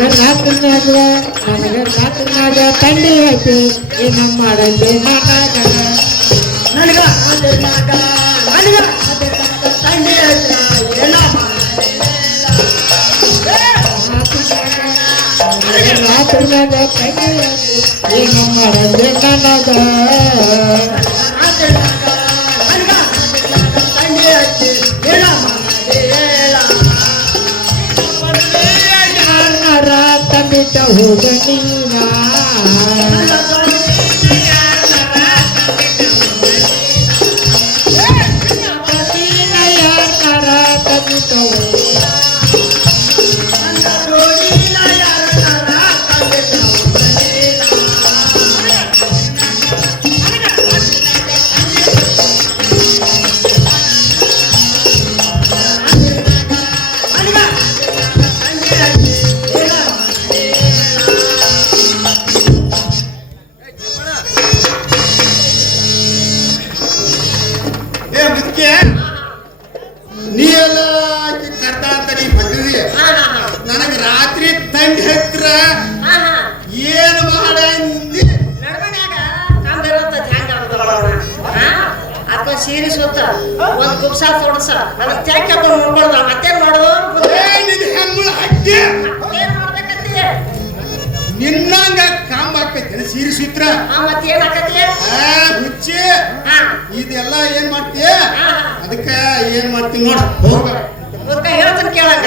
ನನಗೆ ರಾತ್ರಿನಾಗ ತಂಡಿ ಐತಿ ಏನು ಮಾಡಲಿ ನನಗ ತಂಡಿ ಐತಿ ರಾತ್ರಿನಾಗ ತಂಡಿ ಐತಿ ಏನು ಮಾಡಲಿ ನನಗ ಬಿಟ್ಟ ಹೋಗ ನೀನ ನನಗೆ ರಾತ್ರಿ ತಂಡಿ ಹತ್ರ ಏನು ಮಾಡ ಸೀರೆ ಸುತ್ತ ಒಂದ್ ಕುಬ್ಸ ತೋಡ್ಸ ನನ್ನ ತ್ಯಾಕ್ ಹಾಕೊಂಡು ನೋಡ್ಕೊಳ್ದ ಮತ್ತೇನ್ ಮಾಡೋದು ಹೆಂಗುಳ ಹಟ್ಟಿ ಏನ್ ಮಾಡ್ಬೇಕಂತೀಯ ನಿನ್ನಂಗ ಕಾಂಬ ಹಾಕೈತಿ ಸೀರೆ ಸೂತ್ರ ಮತ್ತೆ ಏನ್ ಹಾಕತಿ ಹುಚ್ಚಿ ಇದೆಲ್ಲ ಏನ್ ಮಾಡ್ತೀಯ ಅದಕ್ಕ ಏನ್ ಮಾಡ್ತೀನಿ ನೋಡ ಹೋಗ ಹೇಳ್ತೀನಿ ಕೇಳಂಗ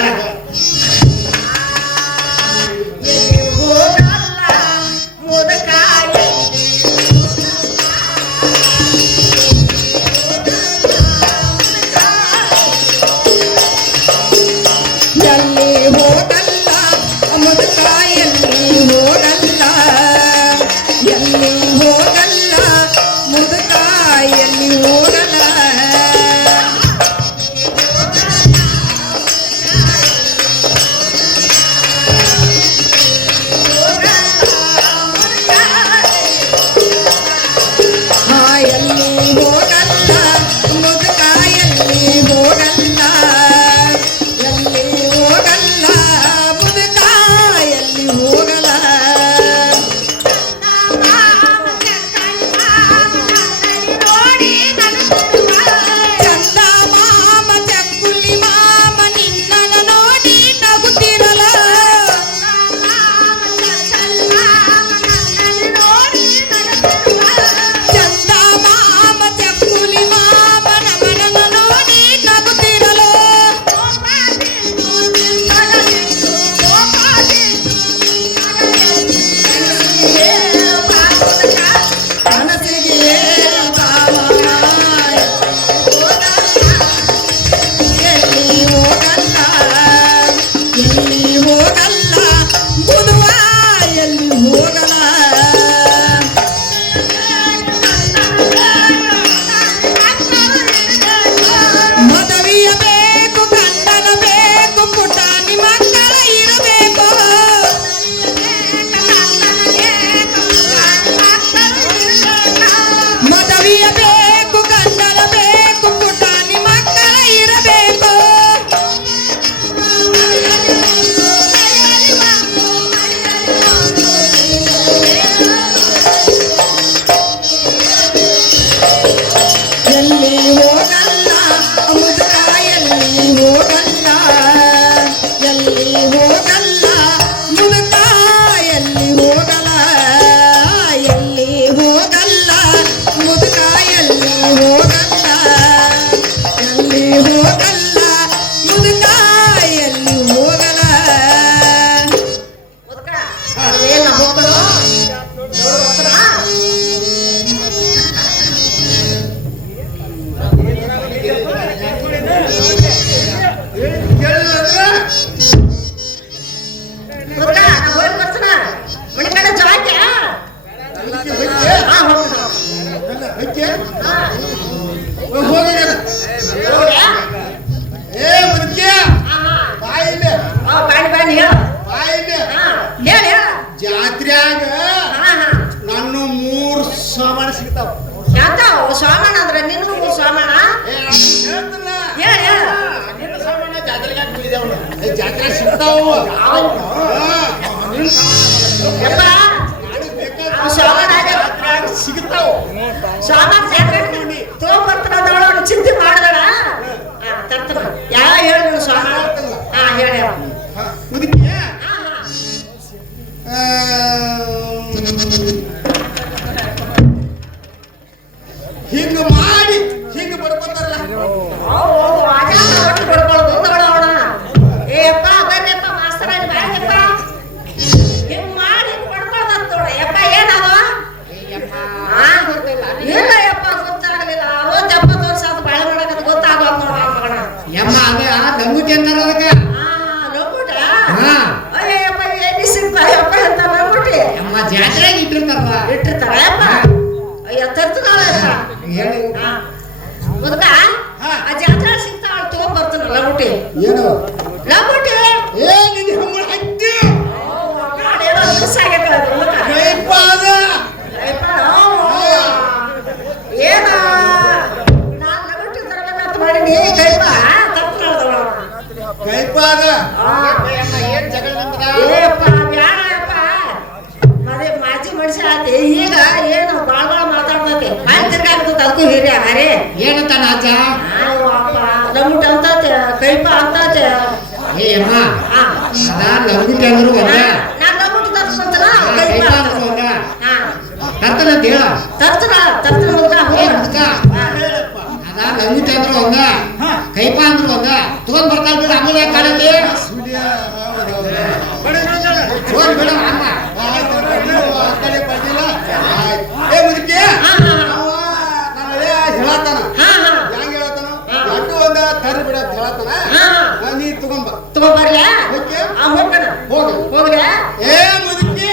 ಜಾತ್ರ್ಯಾಗ ನಾನು 3 ಸಾಮಾನು ಸಿಗ್ತಾವ. ಸಾಮಾನ ಅಂದ್ರೆ ನಿನ್ನ ಸಾಮಾನ ನಿನ್ನ ಸಾಮಾನ ಜಾತ್ರೆ ಸಿಗ್ತಾವ ಯಪ್ಪ ಸಿಗ್ತಾವ ಸಾಮಾನ್ ತಗೊಂಡ್ಬರ್ತಾನ ಚಿಂತೆ ಮಾಡಿದಾರ ತರ್ತನ ಯಾವ ಹೇಳಿ ಸಾಮಾನ್ ಹೇಳಿ ಮುದುಕಿ ಹಿಂಗ ಮಾಡಿ ಹಿಂಗ ಬಡ್ಕೊತಾರಲ್ಲ ಒಟ್ಟು ಬಡ್ಕೊಳ್ಳೋದು ತಗೊಳ್ಳೋಣ ಏಪ್ಪ ಬನ್ನಿಪ್ಪ ಮಾಸ್ತರ ಬಾಯಪ್ಪ ಹಿಂಗ್ ಮಾಡಿ ಬಡ್ಕೊಳ್ಳೋದು ನೋಡ ಯಪ್ಪ ಏನವ ಇಲ್ಲ ಯಪ್ಪ ಗೊತ್ತಾಗಲಿಲ್ಲ 60-70 ವರ್ಷ ಅದು ಬಾಳೆ ಮಾಡಕತ್ ಗೊತ್ತಾಗೋದು ನೋಡ ಮಗನ ಯಮ್ಮ ಅದೇ ಲಂಗುಟಿ ಅಂತಾರ ಅದಕ್ಕೆ ಲಂಗುಟ ಅಯ್ಯಪ್ಪ ಎಲ್ಲಿ ಸಿಗ್ತಾಯಪ್ಪ ಅಂತ ಲಂಗುಟಿ ಅಮ್ಮ ಜಾತ್ರೆಗೆ ಇಟ್ಟಿರ್ತಾರ ಯಪ್ಪ ಅಯ್ಯ ತರ್ತಾಳ ಹೇಳಿ ಮುದುಕ ಆ ಜಾತ್ರೆ ಸಿಗ್ತಾಳ ತಗೊಂಡ್ಬರ್ತಾನ ಲಂಗುಟಿ ಏನು ಲಂಗುಟಿ ಏ ನಿನ್ನ ಹಮ್ಮಳ ಹತ್ತಿ ಏನೋ ಮಿಸ್ ಆಗೈತೆ ಕೈಪಾದ ಏನ ನಾನು ಲಂಗುಟಿ ತರಬೇಕಂತ ಮಾಡೀನಿ ಕೈಪಾದ ಏನ್ ಜಗಳ ನಿಮ್ದ ಏಪ್ಪ ಬ್ಯಾಡಪ್ಪ ಮದೇ ಮಾಜಿ ಮನುಷ್ಯ ಆತಿ ಈಗ ಏನು ಬಾಳ ಮಾತಾಡ್ತೈತಿ ಬಾಯಿ ತಿರ್ಗಾಗ್ತದ ಅದಕ್ಕೂ ಹಿರಿಯ ಅರೆ ಏನಂತ ನಾಚ ಅಪ್ಪ ಲಂಗುಟ ಅಂತತೆ ಕೈಪ ಅಂತತೆ ಏ ಅಮ್ಮ ಅದ ಲಂಗುಟಿ ಅಂದ್ರು ಒಂದ ನಾನು ಲಂಗುಟ ತರ್ಸಂತನ ಕೈಪ ಕೈಪ ಅಂದ್ರು ಒಂದ ಹಾ ತರ್ತನ ಅಂತ ಹೇಳ ತರ್ತನ ಮುದ್ಕ ಏ ಮುದ್ಕ ಅದ ಲಂಗುಟಿ ಅಂದ್ರು ಒಂದ ಕೈಪ ಅಂದ್ರು ಒಂದ ತಗೊಂಡ್ ಬರ್ತಾರ ಬಿಡ ಆಮೇಲೆ ಕಾಲಲ್ಲಿ ತಗೊಂಡ್ ಬಿಡ ಅಮ್ಮ ಏ ಮುದುಕಿ ನಾನು ಹೇಳತ್ತಾನ ಹೆಂಗ್ ಹೇಳತ್ತಾನ ಅಡ್ಡು ಒಂದ ತರ್ ಬಿಡ ಹೇಳತ್ತಾನ ನೀ ತಗೊಂಬರ್ಲ ಓಕೆ ಹೋಗೋಣ ಹೋಗಿ ಹೋಗ್ಲ ಏ ಮುದುಕಿ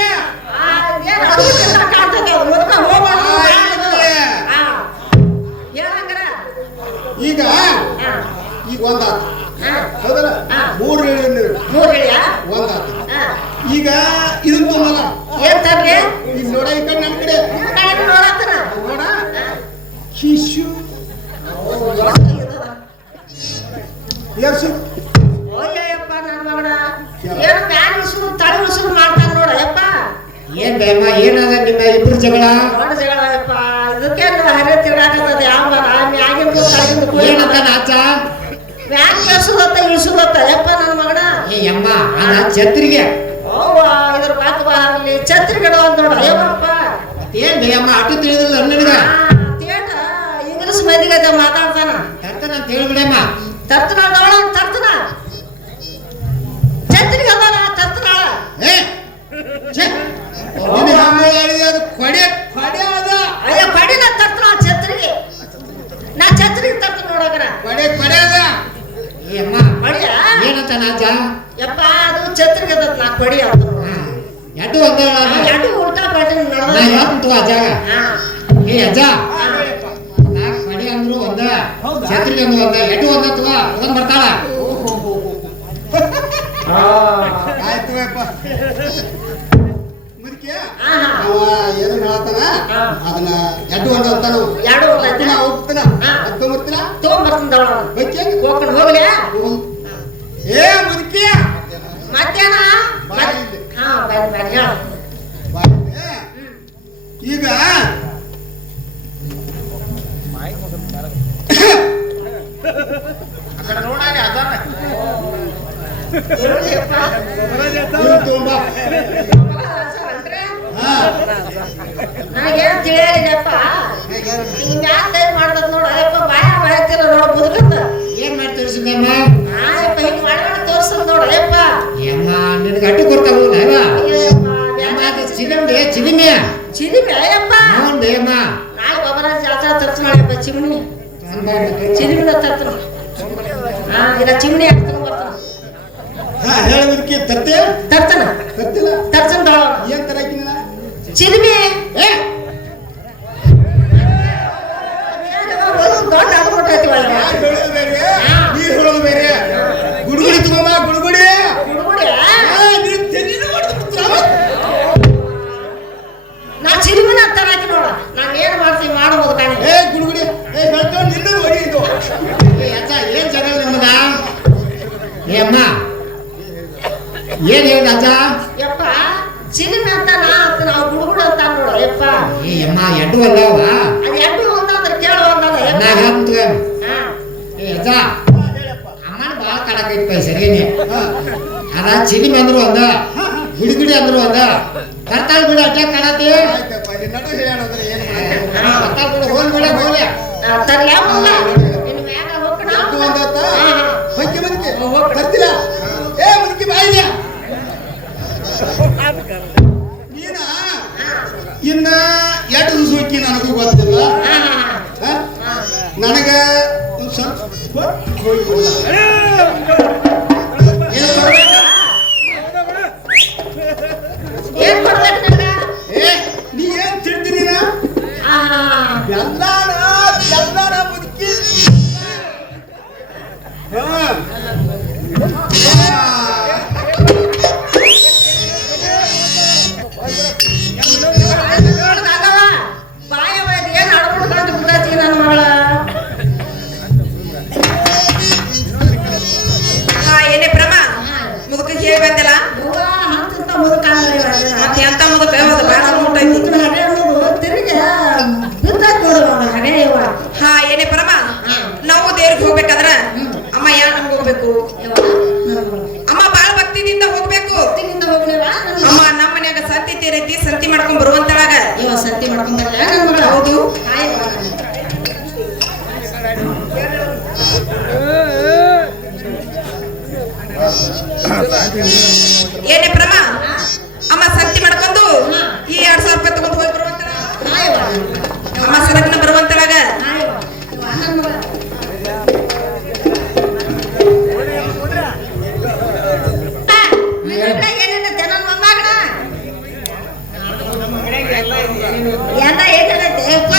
ಏನು ಅದು ಕಾಣ್ತದೆ ಮುದ್ಕ ಹೋಗೋಣ ಹೇಳಂಗ್ರ ಈಗ ಒಂದಾತ ಹೌದಲ್ಲ ಮೂರು ಹೇಳಿಯ ಒಂದಾತ ಈಗ ಇದನ್ನ ತಗೊಳಲ್ಲ ಏನ್ ತರ್ಲಿ ಈಗ ನೋಡ ಈ ಕಡೆ ನನ್ನ ಕಡೆ ನೋಡತ್ತನ ನೋಡ ಶಿಶು ಎಷ್ಟು ಓಯ್ಯಪ್ಪ ನನ್ನ ಮಗನ ಏನು ಮ್ಯಾಲ ಉಸುರು ತಲೆ ಉಸುರು ಮಾಡ್ತಾನ ನೋಡ ಯಪ್ಪ ಏನ್ ಬೇಮ ಏನದ ನಿಮ್ಮ ಇಬ್ರು ಜಗಳ ನೋಡ ಜಗಳಪ್ಪ ಇದಕ್ಕೆ ಹರೆ ತಿರ್ಗಾಕತ್ತದ ಯಾವ ಮ್ಯಾಗಿಂದು ತಳಗಿಂದು ಏನಂತ ನಾಚ ಮ್ಯಾಗ ಕೆಲ್ಸದತ್ತ ಇಳಿಸುದತ್ತ ಯಪ್ಪ ನನ್ನ ಮಗನ ಏ ಅಮ್ಮ ಅದ ಛತ್ರಿಗೆ ಓವ ಇದ್ರ ಬಾಕ್ ಬಾರ್ಲಿ ಛತ್ರಿಗಡ ಅಂತ ನೋಡ ಅಯ್ಯಪ್ಪ ಏನ್ ಬೇಯಮ್ಮ ಅಟ್ಟು ತಿಳಿದಿಲ್ಲ ನನಗ ತೇಟ ಇಂಗ್ಲಿಷ್ ಮಂದಿಗೆ ಮಾತಾಡ್ತಾನ ತರ್ತನ ಅಂತ ಹೇಳ್ಬಿಡಮ್ಮ ತರ್ತನ ನೋಡ ತರ್ತನ ಛತ್ರಿಗೆ ಅದಾನ ತರ್ತನಾಳ ಏ ಛೆ ನಿನ್ನ ಹಮ್ಮಳ ಹೇಳಿದೆ ಅದು ಕೊಡೆ ಅದ ಅಯ್ಯ ಪಡಿನ ತರ್ತನ ಛತ್ರಿಗೆ ನಾ ಛತ್ರಿಗೆ ತರ್ತ ನೋಡಗ್ರ ಕೊಡೆ ಅದ ಏ ಅಮ್ಮ ಪಡಿಯ ಏನಂತ ನಾಚ ಯಪ್ಪ ಅದು ಛತ್ರಿಗೆ ಅದ ನಾ ಪಡಿ ಅಂತ ಎಡ್ಡು ಒಂದ ಎರಡು ಉಲ್ಟಾ ಪಡಿ ನಾ ನಡೆದ ಹೇಳ್ತು ಅಜ್ಜಾಗ ಏ ಅಜ್ಜ ನಾ ಕೊಡೆ ಅಂದ್ರು ಒಂದ ಛತ್ರಿಗೆ ಅಂದ್ರು ಒಂದ ಎಡ್ಡು ಒಂದ ತಗೋ ತಗೊಂಡ್ ಬರ್ತಾಳ ಆಯ್ತು ಮುದುಕಿ ಅವ ಏನು ಹೇಳತ್ತಾನ ಅದನ್ನ ಎಡ್ಡು ಒಂದ ಅಂತಾನ ಎರಡು ಉಲ್ಟಾ ಹೋಗ್ತಾನ ತಗೊಂಡ್ಬರ್ತೀನ ತಗೊಂಡ್ಬರ್ತಂದವ ಬೈಕೆ ಹೋಗ್ಕೊಂಡು ಹೋಗ್ಲಿ ಏ ಮುದುಕಿ ಮಧ್ಯಾಹ್ನ ಹಾ ಬೇಡ ಹೇಳ ಈಗ ನೋಡಾನೆ ಅದಾನ ನನಗೇನು ತಿಳಿಯಲಿಲ್ಲಪ್ಪ ಹಿಂಗ ಕೈ ಮಾಡ್ದದ್ ನೋಡ ಅಯ್ಯಪ್ಪ ಬಾಯ ಬಾಯ್ತಿಲ್ಲ ನೋಡ ಮುದುಕಂತ ಏನ್ ಮಾಡಿ ತೋರಿಸಿದಮ್ಮ ಅಯ್ಯಪ್ಪ ಹಿಂಗ್ ಮಾಡಿ ತೋರ್ಸದ್ ನೋಡ ಅಯ್ಯಪ್ಪ ಅಮ್ಮ ನಿನಗೆ ಅಡ್ಡು ಕೊಡ್ತಾವ ಚಿಗಂಡೆ ಚಿಲಿಮೆ ಚಿಲಿಮೆ ಅಯ್ಯಪ್ಪ ನೋಡ್ದೆ ಅಮ್ಮ ನಾಳೆ ಗೊಬ್ಬರ ಜಾತ್ರೆ ತರ್ತು ನೋಡಪ್ಪ ಚಿಮಣಿ ಚಿಲಿಮಿನ ತರ್ತು ಇಲ್ಲ ಚಿಮಣಿ ಹಾಕ್ತಾನ ಬರ್ತಾನ ಹೇಳ ಮುದುಕಿ ತರ್ತೆ ತರ್ತಾನ ತರ್ತಿಲ್ಲ ತರ್ಸನ್ ತಗೊಳ ಏನ್ ತರಕಿಲ್ಲ ಚಿಲಿಮೆ ದೊಡ್ಡ ಆಗ್ಬಿಟ್ಟೈತಿ ಹೇಳೋದು ಬೇರೆ ನೀ ಹೇಳೋದು ಬೇರೆ ಗುಡುಗುಡಿ ತಗೊಂಬ ಗುಡುಗುಡಿ ನಾ ಚಿಲಿಮಿನ ತರಾಕಿ ನೋಡ ನಾನು ಏನ್ ಮಾಡ್ತೀನಿ ಮಾಡಬಹುದು ಕಾಣಿ ಏ ಗುಡುಗುಡಿ ಏ ಹೇಳ್ತೇವೆ ನಿನ್ನದು ಹೊಡಿ ಇದು ಅಜ್ಜ ಏನ್ ಜಗಳ ನಿಮ್ಮದ ಅಮ್ಮ ಏನ್ ಹೇಳ್ದ ಅಜ್ಜ ಯಪ್ಪ ಸಿನಿಮೆ ಅಂತ ನಾವು ಗುಡುಗುಡು ಅಂತ ನೋಡು ಯಪ್ಪ. ಏ ಅಮ್ಮ ಎಡ್ಡು ಅಲ್ಲವ ಅದು ಎರಡು ಒಂದಂದ್ರೆ ಕೇಳು ಒಂದಲ್ಲ ನಾ ಯಪ್ಪ. ಹೇಳ್ತು ಹಾ. ಏ ಅಜ್ಜ ಅಮ್ಮನ ಬಾಳ ಕಡಕೈತಿ ಸರಿನೇ ಅದ ಚಿನಿಮೆ ಅಂದ್ರು ಒಂದ ಗುಡಿಗುಡಿ ಅಂದ್ರು ಒಂದ ಕರ್ತಾಲ್ ಬಿಡ ಅಟ್ಯಾಕ್ ಕಾಣತಿ ಕರ್ತಾಲ್ ಬಿಡ ಹೋಲ್ ಬಿಡ ಹೋಗ್ಲಿ ತರ್ಲೆ ಅವಲ್ಲ. ಇನ್ನು ಮ್ಯಾಗ ಹೋಗ್ಕಣ. ನೀನ ಇನ್ನ ಎರಡು ದಿವಸ ಹೋಗಿ ನನಗೂ ಗೊತ್ತಿಲ್ಲ ನನಗ ಒಂದ್ ಸ್ವಲ್ಪ ಏನ್ ಕೊಡ್ಬೇಕು ನನಗ? ನೀ ಏನ್ ತಿಳ್ತೀನಿ ಎಲ್ಲಾರ ಮುದುಕಿ ನೋಡ್ದಾಗಲ್ಲ. ಬಾಯ ಒಳಗೆ ಏನ್ ಅಡ್ಬಿಡ್ಕೊಂಡು ಬಿದ್ದೈತಿ ನನ್ನ ಮಗಳ. ಏನೇ ಪ್ರಮ ಮುದುಕ ಹೇಳಿ ಬಂದಿಲ್ಲ ಅವ್ವ ಹಂತಂತ ಮುದುಕ ಅಂದ್ರೆ ಇವಾಗ. ಮತ್ತೆ ಎಂತ ಮುದುಕ ಯಾವ್ದು ಬಾಳ ಮುಟ್ಟೈತಿ ಮುದುಕನ ಹಣೆ ಅನ್ನೋದು ತಿರುಗಿ ಬಿದ್ದೈತ್ ನೋಡು ಅವ್ನ ಹಣೆ ಇವ. ಹಾ ಏನೇ ಪ್ರಮ ನಾವು ದೇವ್ರಿಗೆ ಹೋಗ್ಬೇಕಾದ್ರ ಅಮ್ಮ ಯಾರು ನಮ್ಗೆ ಹೋಗ್ಬೇಕು ಇವ ನನ್ನ ಮಗಳು. ಅಮ್ಮ ಬಾಳ ಭಕ್ತಿದಿಂದ ಹೋಗ್ಬೇಕು ಭಕ್ತಿಯಿಂದ ಹೋಗ್ಲಿವ ನನ್ನ ಅಮ್ಮ ನಮ್ಮ ಮನ್ಯಾಗ ಸಂತಿ ತೀರೈತಿ ಸಂತಿ ಮಾಡ್ಕೊಂಡ್ ಬರುವಂತಳಾಗ ಇವ ಸಂತಿ ಮಾಡ್ಕೊಂಡ್ಬರ್ಲ ನನ್ನ ಮಗಳು. ಹೌದು ತಾಯಿ ಬಾ. ಏನೇ ಪ್ರಮ ಅಮ್ಮ ಸಂತಿ ಮಾಡ್ಕೊಂಡು ಈ 2,000 ರೂಪಾಯಿ ತಗೊಂಡು ಹೋಗಿ ಬರುವಂತಳ ತಾಯಿ ಬಾ. ಅಮ್ಮ ಸರಕ್ನ ಬರುವಂತಳಾಗ ತಾಯಿ ಬಾ. ಇವ ನನ್ನ ಮಗಳು. ನಿನ್ನ ಕಡೆ ಏನೇನೈತೆ ನನ್ನ ಮೊಮ್ಮಗನ? ಎಲ್ಲ ಏನೇನೈತೆ ಅಪ್ಪ?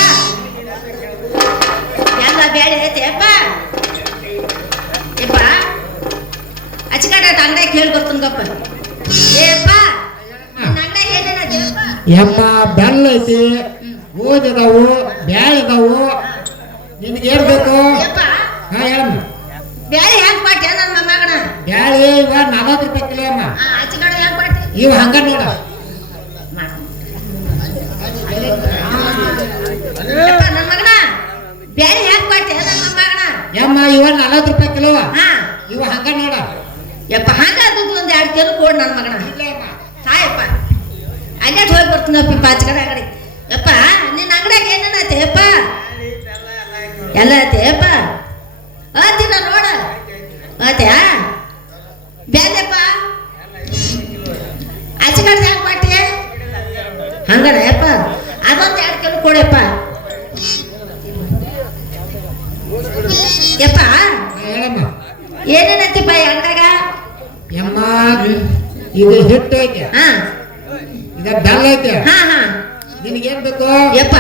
ಎಲ್ಲ ಬೇಳೆ ಐತೆ ಅಪ್ಪ? ಯಪ್ಪ ಅಚ್ಚಕಡೆ ಅಂಗಡಿ ಕೇಳಿ ಬರ್ತೀನಿ ಗಪ್ಪ. ಏಪ್ಪ ನಿನ್ನ ಅಂಗಡಿ ಏನೇನೈತೆ ಅಪ್ಪ? ಯಮ್ಮ ಬೆಲ್ಲ ಐತಿ ಓದಿದಾವು ಬ್ಯಾಳೆ ಇದಾವು ನಿನ್ಗೆ ಏನ್ ಬೇಕು ಯಪ್ಪ ಹಾ ಹೇಳಮ್ಮ ಬೇಳೆ ಹೆಂಗ್ ಪಾಟಿ ನನ್ನ ಮೊಮ್ಮಗನ? ಬ್ಯಾಳೆ ಇವ 40 ರೂಪಾಯಿ ಕಿಲೋ ಅಮ್ಮ ಅಚ್ಚಕಡೆ ಹೆಂಗ್ ಪಾಟಿ? ಇವ ಹಂಗ ನೋಡ ಯಪ್ಪ ನನ್ನ ಮಗನ ಬೇಳೆ ಹೆಂಗ್ ಪಾಟಿ ನನ್ನ ಮೊಮ್ಮಗನ? ಯಮ್ಮ ಇವ 40 ರೂಪಾಯಿ ಕಿಲೋ ಹಾ ಇವ ಹಂಗ ನೋಡ ಯಪ್ಪ ಹಂಗ ದುಡ್ಡು ಒಂದ್ 2 ಕಿಲೋ ಕೊಡ್ ನನ್ನ ಮಗನ. ಇಲ್ಲ ಅಮ್ಮ ತಾಯಪ್ಪ ಅಲ್ಲೇ ಹೋಗಿ ಬರ್ತೀನಪ್ಪ ಪಾಚಕಡೆ ಅಂಗಡಿ. ಯಪ್ಪ ನಿನ್ನ ಅಂಗಡಿಯಾಗ ಏನೇನೈತೆ ಯಪ್ಪ? ಎಲ್ಲ ಐತೆ ಯಪ್ಪ? ಆತಿನ ನೋಡ ಆತ್ಯಾ ಬ್ಯಾದಪ್ಪ ಆಚಕಡೆ ಹೆಂಗ್ ಪಾಟಿ ಹಂಗಣ ಯಪ್ಪ ಅದೊಂದು 2 ಕಿಲೋ ಕೊಡಪ್ಪ. ಯಪ್ಪ ಹಾ, ಹೇಳಮ್ಮ ಏನೇನೈತಿಪ್ಪ ಈ ಅಂಗಡಿಯಾಗ? ಯಮ್ಮ ಇದು ಹಿಟ್ಟು ಐತೆ ಹಾ ಇದ ಬೆಲ್ಲ ಐತೆ ಹಾ ಹಾ ನಿನಗೇನ್ ಬೇಕು ಯಪ್ಪ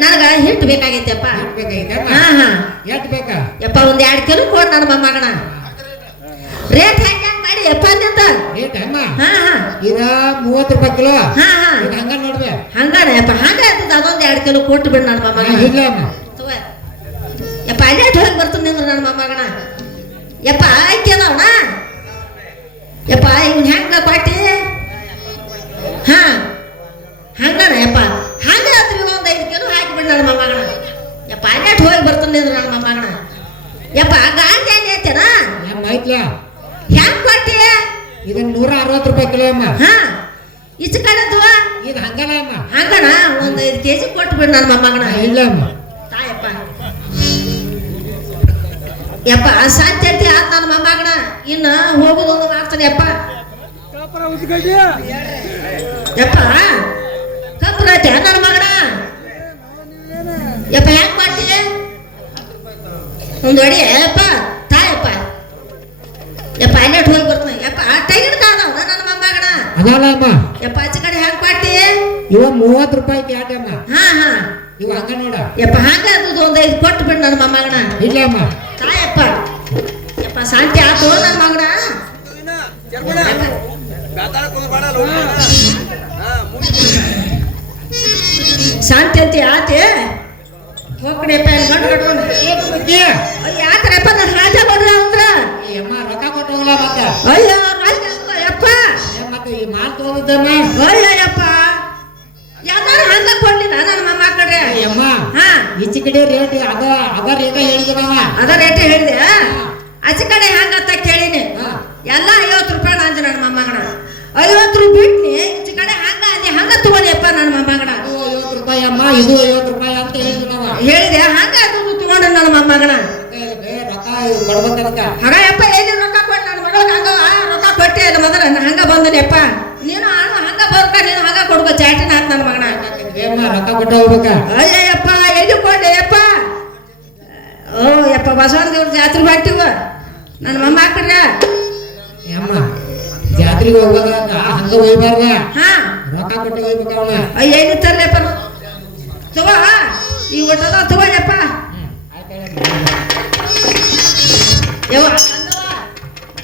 ನನಗ ಹಿಟ್ಟು ಬೇಕಾಗೈತೆಪ್ಪ. ಹಿಟ್ ಬೇಕಾಗೈತೆ ಹಾ ಹಾ ಎಷ್ಟ್ ಬೇಕಾ ಯಪ್ಪ ಒಂದ್ 2 ಕಿಲೋ ಕೊಡ್ ನನ್ನ ಮೊಮ್ಮಗನ. ರೇಟ್ ಹೆಂಗ್ ಮಾಡಿ ಯಪ್ಪ ಅಂತ? ರೇಟ್ ಅಮ್ಮ ಹಾ ಹಾ ಇದ 30 ರೂಪಾಯಿ ಕಿಲೋ ಹಾ ಹಾ ಇದು ಹಂಗ ನೋಡ್ದೆ ಹಂಗಾನ ಯಪ್ಪ ಹಂಗ ಆಗ್ತದ ಅದೊಂದ್ 2 ಕಿಲೋ ಕೊಟ್ಟು ಬಿಡು ನನ್ನ ಮೊಮ್ಮಗನ. ಇಲ್ಲ ಅಮ್ಮ ತಗೋ. ಯಪ್ಪ ಅಲ್ಲೇ ಹೋಗಿ ಬರ್ತೀನಿ ಅಂದ್ರೆ ನನ್ನ ಮೊಮ್ಮಗನ. ಯಪ್ಪ ಆಯ್ಕೆ ಅದಾವಣ ಯಪ್ಪ ಇವ್ನ ಹೆಂಗ ಪಾಟಿ? ಹಾ ಹಂಗಾನ ಯಪ್ಪ ಹಂಗ ಆತ್ರಿ ಒಂದ್ 5 ಕಿಲೋ ಹಾಕಿಬಿಡು ನನ್ನ ಮೊಮ್ಮಗನ. ಯಪ್ಪ ಅಲ್ಲೇ ಹೋಗಿ ಬರ್ತೀನಿ ಅಂದ್ರೆ ನನ್ನ ಮೊಮ್ಮಗನ. ಯಪ್ಪ ಗಾಂಧಿ ಏನ್ ಐತೆನ ಯಮ್ಮ ಐತ್ಲಾ ಹೆಂಗ್ ಕೊಟ್ಟಿ? ಇದನ್ನ 160 ರೂಪಾಯಿ ಕಿಲೋ ಅಮ್ಮ ಹಾ ಈಚೆ ಕಡದ್ವ ಇದು ಹಂಗಲ್ಲ ಅಮ್ಮ ಹಂಗಣ ಒಂದ್ 5 ಕೆಜಿ ಕೊಟ್ಟು ಬಿಡು ನನ್ನ ಮೊಮ್ಮಗನ. ಇಲ್ಲ ಅಮ್ಮ ತಾಯಪ್ಪ ಯಪ್ಪ ಸಾಧ್ಯತೆ ಆತ ನನ್ನ ಮೊಮ್ಮಗನ. ಇನ್ನ ಹೋಗುದೊಂದು ಮಾಡ್ತಾನೆ ಯಪ್ಪ. ಯಪ್ಪ ಕಬ್ಬರೈತೆ ನನ್ನ ಮಗನ. ಯಪ್ಪ ಹೆಂಗ್ ಮಾಡ್ತೀವಿ ಒಂದು ಅಡಿ ಯಪ್ಪ ತಾಯಪ್ಪ. ಯಪ್ಪ ಅಲ್ಲೇ ಹೋಗಿ ಬರ್ತಾನೆ ಯಪ್ಪ ಟೈಗರ್ ಅದಾವ ನನ್ನ ಮೊಮ್ಮಗನ. ಅದಲ್ಲ ಅಮ್ಮ ಯಪ್ಪ ಆಚೆ ಕಡೆ ಹೆಂಗ್ ಪಾಟಿ? ಇವ 30 ರೂಪಾಯಿ ಅಮ್ಮ ಹಾ ಹಾ ಇವ ಹಂಗ ನೋಡ ಯಪ್ಪ ಹಂಗ ಅದು ಒಂದ್ 5 ಕೊಟ್ಟು ಬಿಡು ನನ್ನ ಮೊಮ್ಮಗನ. ಇಲ್ಲ ಅಮ್ಮ ತಾಯಪ್ಪ ಯಪ್ಪ ಶಾಂತಿ ಆತು ನನ್ನ ಮಗನ. ಶಾಂತಿ ಅಂತ ಆತೆ ಹೋಗ್ಕಡೆಪ್ಪ ಗಂಡು ಕಟ್ಕೊಂಡು ಏ ಯಾಕ್ರಪ್ಪ ನನ್ನ ರಾಜ ಬಡ್ರ ಅಂದ್ರ ಅಮ್ಮ ರೊಕ್ಕ ಕೊಡಂಗಿಲ್ಲ ಮತ್ತೆ ಅಯ್ಯ ರಾಜ ಯಪ್ಪ ಮತ್ತೆ ಈ ಮಾಲ್ ತಗೊಂಡಿದ್ದಮ್ಮ ಅಯ್ಯ ಯಪ್ಪ ಯಾವ್ದಾರು ಹಂಗ ಕೊಡ್ಲಿ ನನ್ನ ಮೊಮ್ಮಕ್ಕಳ್ರೆ ಅಮ್ಮ ಹಾ ಈಚೆ ಕಡೆ ರೇಟ್ ಅದ ರೇಟ ಹೇಳಿದನವ ಅದ ರೇಟ್ ಹೇಳಿದೆ ಆಚೆ ಕಡೆ ಹಂಗತ್ತ ಕೇಳಿನಿ ಎಲ್ಲ 50 ರೂಪಾಯಿ ಅಂದ ನನ್ನ ಮೊಮ್ಮಗನ 50 ರೂಪಾಯಿ ಬಿಟ್ನಿ ಈಚೆ ಕಡೆ ಹಂಗ ಅಂದೆ ಹಂಗ ತಗೊಳ್ಳಿಯಪ್ಪ ನನ್ನ ಮೊಮ್ಮಗನ ಅದು 50 ರೂಪಾಯಿ ಅಮ್ಮ ಇದು 50 ರೂಪಾಯಿ ಅಂತ ಹೇಳಿದನವ ಹೇಳಿದೆ ಹಂಗ ಅದು ತಗೊಂಡ ನನ್ನ ಮೊಮ್ಮಗನ ರೊಕ್ಕ ಕೊಡ್ಬೇಕಂತ ಹಾಗಪ್ಪ ಏನೇ ರೊಕ್ಕ ಕೊಟ್ಟು ನನ್ನ ಮಗಳಿಗೆ ಹಂಗ ರೊಕ್ಕ ಕೊಟ್ಟೆ ಅಲ್ಲ ಮೊದಲ ಹಂಗ ಬಂದನಪ್ಪ ನೀನು ಹಂಗ ಬರ್ಕ ನೀನು ಹಂಗ ಕೊಡ್ಕೋ ಚಾಟಿನ ಹಾಕ್ ನನ್ನ ಮಗನ ರೊಕ್ಕ ಕೊಟ್ಟ ಹೋಗ್ಬೇಕ ಅಯ್ಯಪ್ಪ ಎಲ್ಲಿ ಕೊಟ್ಟೆ ಯಪ್ಪ ಓ ಯಪ್ಪ ಬಸವಣ್ಣ ದೇವ್ರ ಜಾತ್ರೆ ಹೊಟ್ಟಿವ ನನ್ನ ಮಮ್ಮ ಹಾಕ್ಬಿಡ್ರ ಅಮ್ಮ ಜಾತ್ರೆಗೆ ಹೋಗೋದಾಗ ಹಂಗ ಹೋಗ್ಬಾರ್ದ ಹಾ ರೊಕ್ಕ ಕೊಟ್ಟು ಹೋಗ್ಬೇಕ ಅವಳ ಏನು ತರ್ಲಪ್ಪ ತಗೋ ಈ ಊಟದ ತಗೋಯಪ್ಪ ಯವ್ವ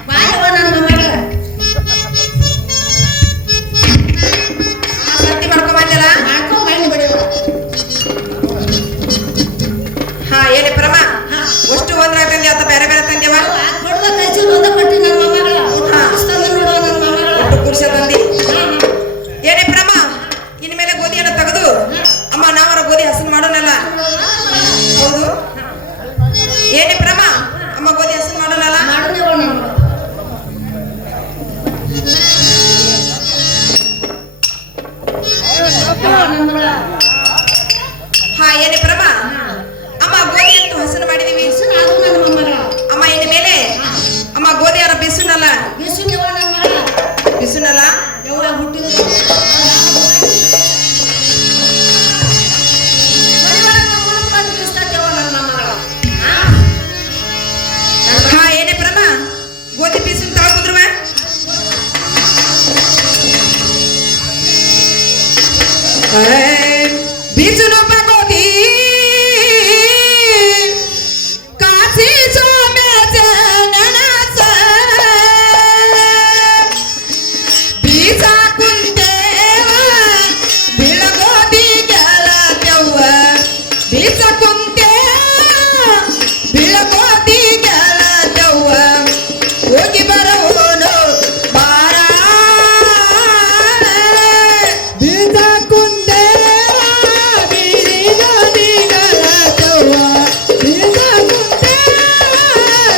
ಬಾಯವ್ವ ನನ್ನ ಮೊಮ್ಮಗಳ ಸಂತಿ ಮಾಡ್ಕೊಂಡ್ ಬಂದಿಲ್ಲ ಮಾಡ್ಕೊ ಬನ್ನಿ ಬಿಡವ್ವ ಹಾ ಏನೇ ಪ್ರಮ ಅಷ್ಟು ಒಂದ್ರಾಗ ತಂದೆ ಅಥವಾ ಬೇರೆ ಬೇರೆ ತಂದೆವ ಕೊಡುವ ಕೈಚಿ ಒಂದ ಕೊಟ್ಟಿ ನನ್ನ ಮೊಮ್ಮಗಳ ಉಳಿಸ್ತಾನೆ ನೋಡುವ ನನ್ನ ಮೊಮ್ಮಗಳ ಒಟ್ಟು ಪುರುಷ ತಂದಿ ಏನೇ ಪ್ರಮ ಇನ್ಮೇಲೆ ಗೋಧಿಯನ್ನು ತೆಗೆದು ಅಮ್ಮ ನಾವರ ಗೋಧಿ ಹಸನ್ ಮಾಡೋಣಲ್ಲ ಹೌದು ಏನೇ ಪ್ರಮ ಅಮ್ಮ ಗೋಧಿ ಹಸನ್ ಮಾಡೋಣಲ್ಲ ಮಾಡೋಣ ಹಾ ಏನೇ ಪ್ರಮ ಅಮ್ಮ ಗೋಧಿ ಅಂತೂ ಹಸನ್ ಮಾಡಿದೀವಿ ಅದು ನನ್ನ ಮೊಮ್ಮಗಳ ಅಮ್ಮ ಇನ್ನು ಮೇಲೆ ಅಮ್ಮ ಗೋಧಿ ಯಾರ ಬಿಸುನಲ್ಲ ಬಿಸು ಯವ್ವ ನನ್ನ ಮಗಳ ಬಿಸುನಲ್ಲ ಯವ್ವ ಹುಟ್ಟಿದ ಹಾ ಏನೇ ಪ್ರಮ ಗೋಧಿ ಬೀಸುನ್ ತಗೊಂಡ್ರುವ ಬೀಸುನು ಗೋಧಿ ಕಾಸಿ ಸೋಮೇಶ ನನಸ ಬೀಸ ಕುಂತೇವ ಬಿಳಗೋದಿ ಗೆಳತ್ಯವ್ವ ಬೀಸ ಕುಂತೇವ ಬಿಳಗೋದಿ ಗೆಳತ್ಯವ್ವ ಹೋಗಿ ಬರೋನು ಬಾರ ಬೀಸ ಕುಂತೇವ ಬಿಳಗೋದಿ ಗೆಳತ್ಯವ್ವ ಬೀಸ ಕುಂತೇವ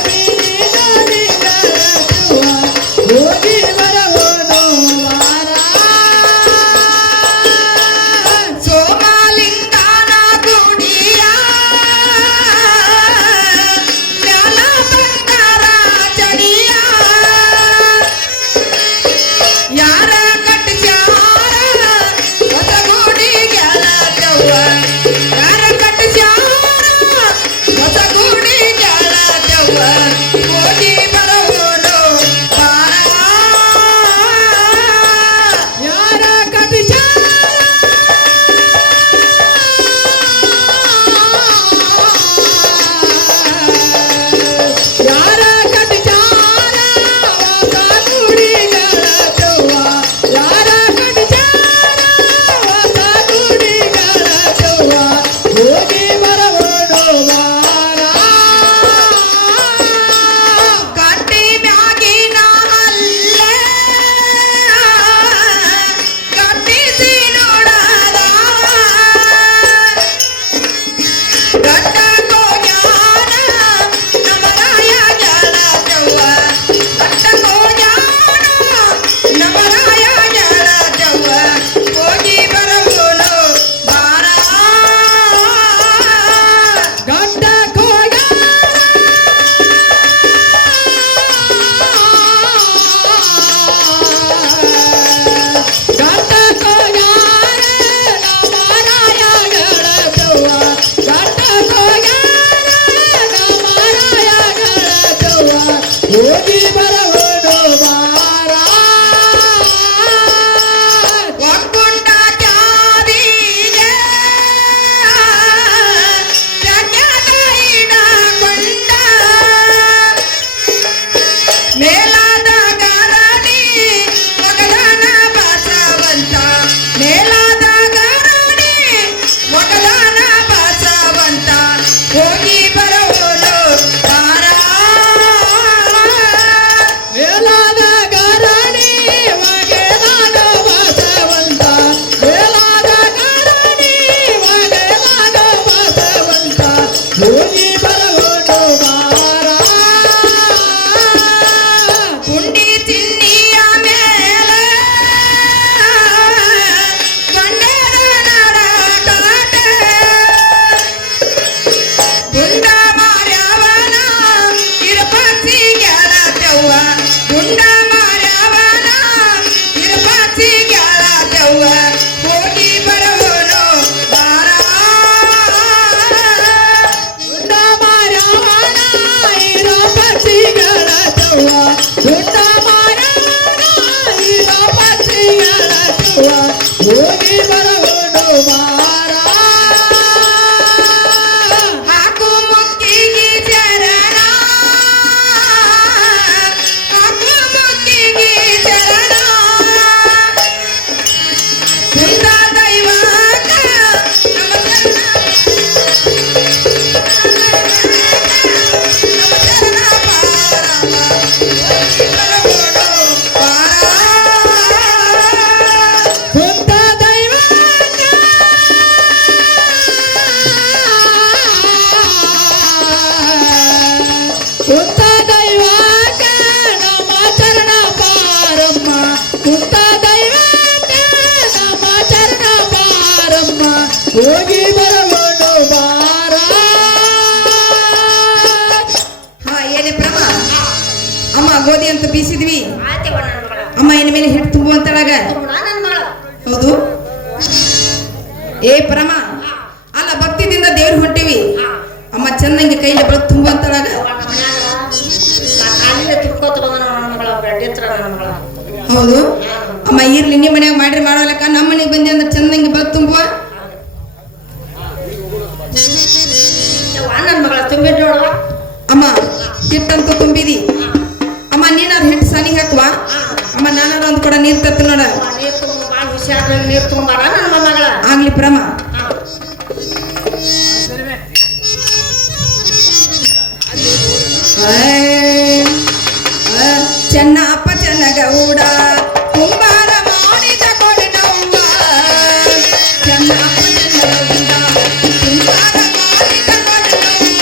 ಬಿಳಗೋದಿ ಗೆಳತ್ಯವ್ವ ಹೋಗಿ ಬರೋನು ಬಾರ ಸೋಮಲಿಂಗನ ಗುಡಿಯ ಮ್ಯಾಲ ಬಂಗಾರ ಚಡಿಯ ಯಾರ ಕಟ್ಟಿಸ್ಯಾರ ಹೊಸ ಗುಡಿ ಗೆಳತ್ಯವ್ವ ಯಾರ ಕಟ್ಟಿಸ್ಯಾರ ಹೊಸ ಗುಡಿ ಗೆಳತ್ಯವ್ವ ಹೋಗಿ ಬರೋನು ಬಾರ ಯಾರ ಕಟ್ಟಿಸ್ಯಾರ ಯಾರ ಕಟ್ಟಿಸ್ಯಾರ ಹೊಸ ಗುಡಿ ಗೆಳತ್ಯವ್ವ ಯಾರ ಕಟ್ಟಿಸ್ಯಾರ ಹೊಸ ಗುಡಿ ಗೆಳತ್ಯವ್ವ ಹೋಗಿ ಬರೋನು ಬಾರ ಕುಂತ ದೈವಕ ನಮ್ಮ ಚರಣ ಪಾರಮ್ಮ ಕುಂತ ದೈವಕ ನಮ್ಮ ಚರಣ ಪಾರಮ್ಮ ಹೋಗಿ ಬರಗೋಡು ಬಾರ. ಹಾ ಏನೇ ಪ್ರಮ ಅಮ್ಮ ಗೋಧಿ ಅಂತ ಬೀಸಿದ್ವಿ ಆಯ್ತವ್ವ ನನ್ನ ಮಗಳ ಅಮ್ಮ ಇನ್ ಮೇಲೆ ಹಿಟ್ಟು ತುಂಬುವಂತಳಾಗ ನನ್ನ ಮಗಳ ಹೌದು ಏ ಪರಮ ಅಲ್ಲ ಭಕ್ತಿದಿಂದ ದೇವ್ರು ಹೊಂಟಿವಿ ಅಮ್ಮ ಚಂದಂಗೆ ಕೈಲಿ ಬೆಳಕು ತುಂಬುವಂತಳಾಗ ಕಾಲಿನ ತಿರ್ಕೋತ ಬಂದ ನನ್ನ ಮಗಳ ಬೆಡ್ಡಿತ್ರ ನನ್ನ ಮಗಳ ಹೌದು ಅಮ್ಮ ಇರ್ಲಿ ನಿಮ್ಮ ಮನ್ಯಾಗ ಮಾಡ್ರಿ ಮಾಡೋಲಕ್ಕ ನಮ್ಮ ಮನೆಗೆ ಬಂದಿ ಅಂದ್ರೆ ಚಂದಂಗೆ ಬೆಳಕು ತುಂಬುವ ಯವ್ವ ನನ್ನ ಮಗಳ ತುಂಬಿದ್ ನೋಡುವ ಅಮ್ಮ ಹಿಟ್ಟಂತೂ ತುಂಬಿದಿ ಅಮ್ಮ ನೀನಾರು ಹಿಟ್ಟು ಸನಿ ಹಾಕುವ ಅಮ್ಮ ನಾನಾರು ಒಂದ್ ಕೂಡ ನೀರ್ ತತ್ತು ನೋಡ ನೀರು ತುಂಬ ಭಾಳ ಹುಷಾರಾಗಿ ನೀರು ತುಂಬಾರ ನನ್ನ ಮಗಳ ಆಗ್ಲಿ ಪ್ರಮ ಚೆನ್ನಪ್ಪ ಚೆನ್ನಗೌಡ ಕುಂಬಾರ ಮಾಡಿದ ಕೊಡನವ್ವ ಚೆನ್ನಪ್ಪ ಚೆನ್ನಗೌಡ ಕುಂಬಾರ ಮಾಡಿದ ಕೊಡನವ್ವ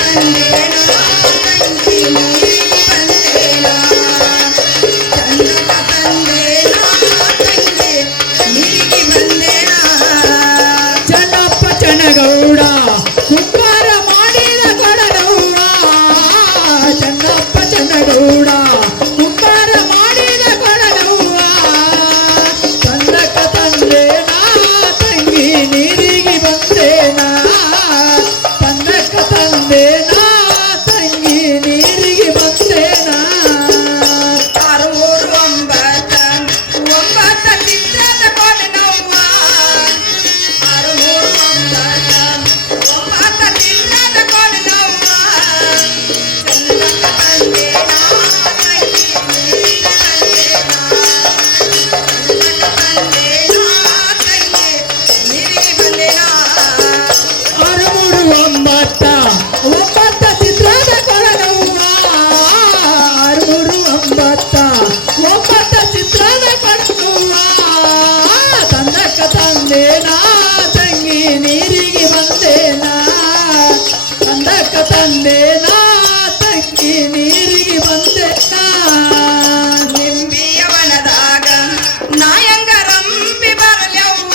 ಬಂದೇನ ತಂಗಿ ನೀರಿಗೆ ಬಂದೇನ ಚಂದಕ ತಂದೇನ ತಂಗಿ ನೀರಿಗೆ ಬಂದೇನ ಚೆನ್ನಪ್ಪ ಚೆನ್ನಗೌಡ ಕುಂಬಾರ ಮಾಡಿದ ಕೊಡನವ್ವ ಚೆನ್ನಪ್ಪ ಚೆನ್ನಗೌಡ ಕುಂಬಾರ ಮಾಡಿದ ಕೊಡನವ್ವ ತಂದಕ ತಂದೇನ ತಂಗಿ ನೀರಿಗೆ ಬಂದೇನ ತಂದಕ ತಂದೇನ ತಂಗಿ ನೀರಿಗೆ ಬಂದೇನ. ಆರು ಮೂರು ಒಂಬತ್ತ ಚಿತ್ರದ ಕೊಡನವ್ವ ಆರು ಮೂರು ಒಂಬತ್ತ ಚಿತ್ರದ ಕೊಡನವ್ವ ಚಂದಕ ತಂದೇನ ತಂಗಿ ನೀರಿಗೆ ಬಂದೇನ ಚಂದಕ ತಂದೇನ ತಂಗಿ ನೀರಿಗೆ ಬಂದೇನ ಆರು ಮೂರು ಒಂಬತ್ತ ಚಿತ್ರದ ಕೊಡನವ್ವ ಆರು ಮೂರು ಒಂಬತ್ತ ಚಿತ್ರದ ಕೊಡನವ್ವ ತಂದಕ ತಂದೇನ ತಂಗಿ ನೀರಿಗೆ ಬಂದೇನ ತಂದಕ ತಂದೇನ ತಂಗಿ ನೀರಿಗೆ ಬಂದೇನ. ನಿಂಬಿಯವನದಾಗ ನಾಯಂಗ ರಂಬಿ ಬರಲವ್ವ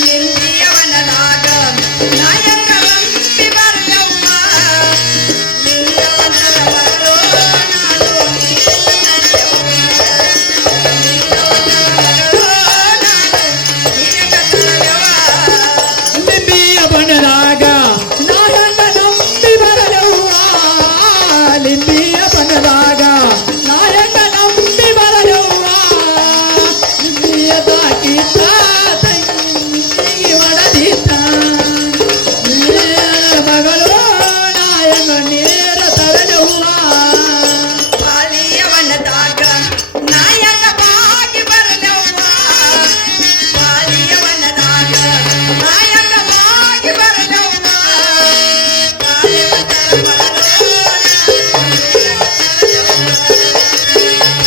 ನಿಂಬಿಯವನದಾಗ ನಾಯಂಗ ರಂಬಿ ಬರಲವ್ವ ಲಿಂಗವಂತರ ಬರೋ ನಾನು ಲಿಂಬಿಯ ಬಣದಾಗ ನಾಯಂಗ ನಂಬಿ ಬರಲವ್ವ ಲಿಂಬಿಯ ಬಣದಾಗ ನಾಯಂಗ ನಂಬಿ ಬರಲವ್ವ ಲಿಂಬಿಯ ತಾಕಿತ ತಂಗಿ ಒಡದಿತ ಮಗಳು ನಾಯಂಗ ನೇರ ತರಲವ್ವ ಬಾಲಿಯವನದಾಗ ನಾಯಕ ಬಾಗಿ ಬರಲವ್ವ ಬಾಲಿಯವನದಾಗ ನಾಯಕ ಬಾಗಿ ಬರಲವ್ವ ಬಾಲ್ಯವಂತರ ಮಗಳು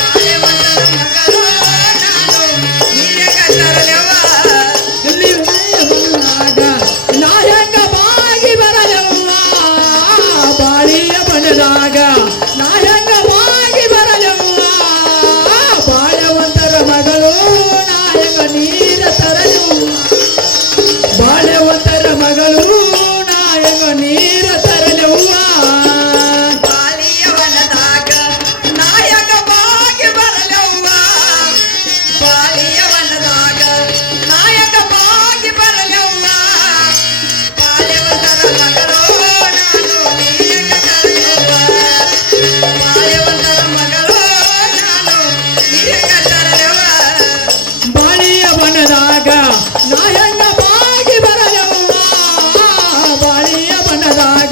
ಬಾಲ್ಯವಂತರ ಮಗಳು ನಾನು ನೀರಗ ತರಲವ್ವ ಲಿಂಬಿಯ ಬಣದಾಗ ನಾಯಂಗ ಬಾಗಿ ಬರಲವ್ವ ಬಾಳಿಯ ಬಣದಾಗ ನಾಯಂಗ ಬಾಗಿ ಬರಲವ್ವ ಬಾಳವಂತರ ಮಗಳು ನಾಯಕ ನೀರ ತರಲವ್ವ ಬಾಳವಂತರ ಮಗಳು ನಾಯಕ ನೀರ ತರಲವ್ವ ಬಾಲಿಯವನದಾಗ ನಾಯಕ ಬಾಗಿ ಬರಲವ್ವ ಬಾಲಿಯವನದಾಗ ನಾಯಕ ಬಾಗಿ ಬರಲವ್ವ ಬಾಲ್ಯವಂತರ ಮಗಳು ನಾನು ನೀರಗ ತರಲವ್ವ ಬಾಲ್ಯವಂತರ ಮಗಳು ನಾನು ನೀರಗ ತರಲವ್ವ ಬಾಳಿಯ ಬಣದಾಗ ನಾಯಂಗ ಬಾಗಿ ಬರಲವ್ವ ಬಾಳಿಯ ಬಣದಾಗ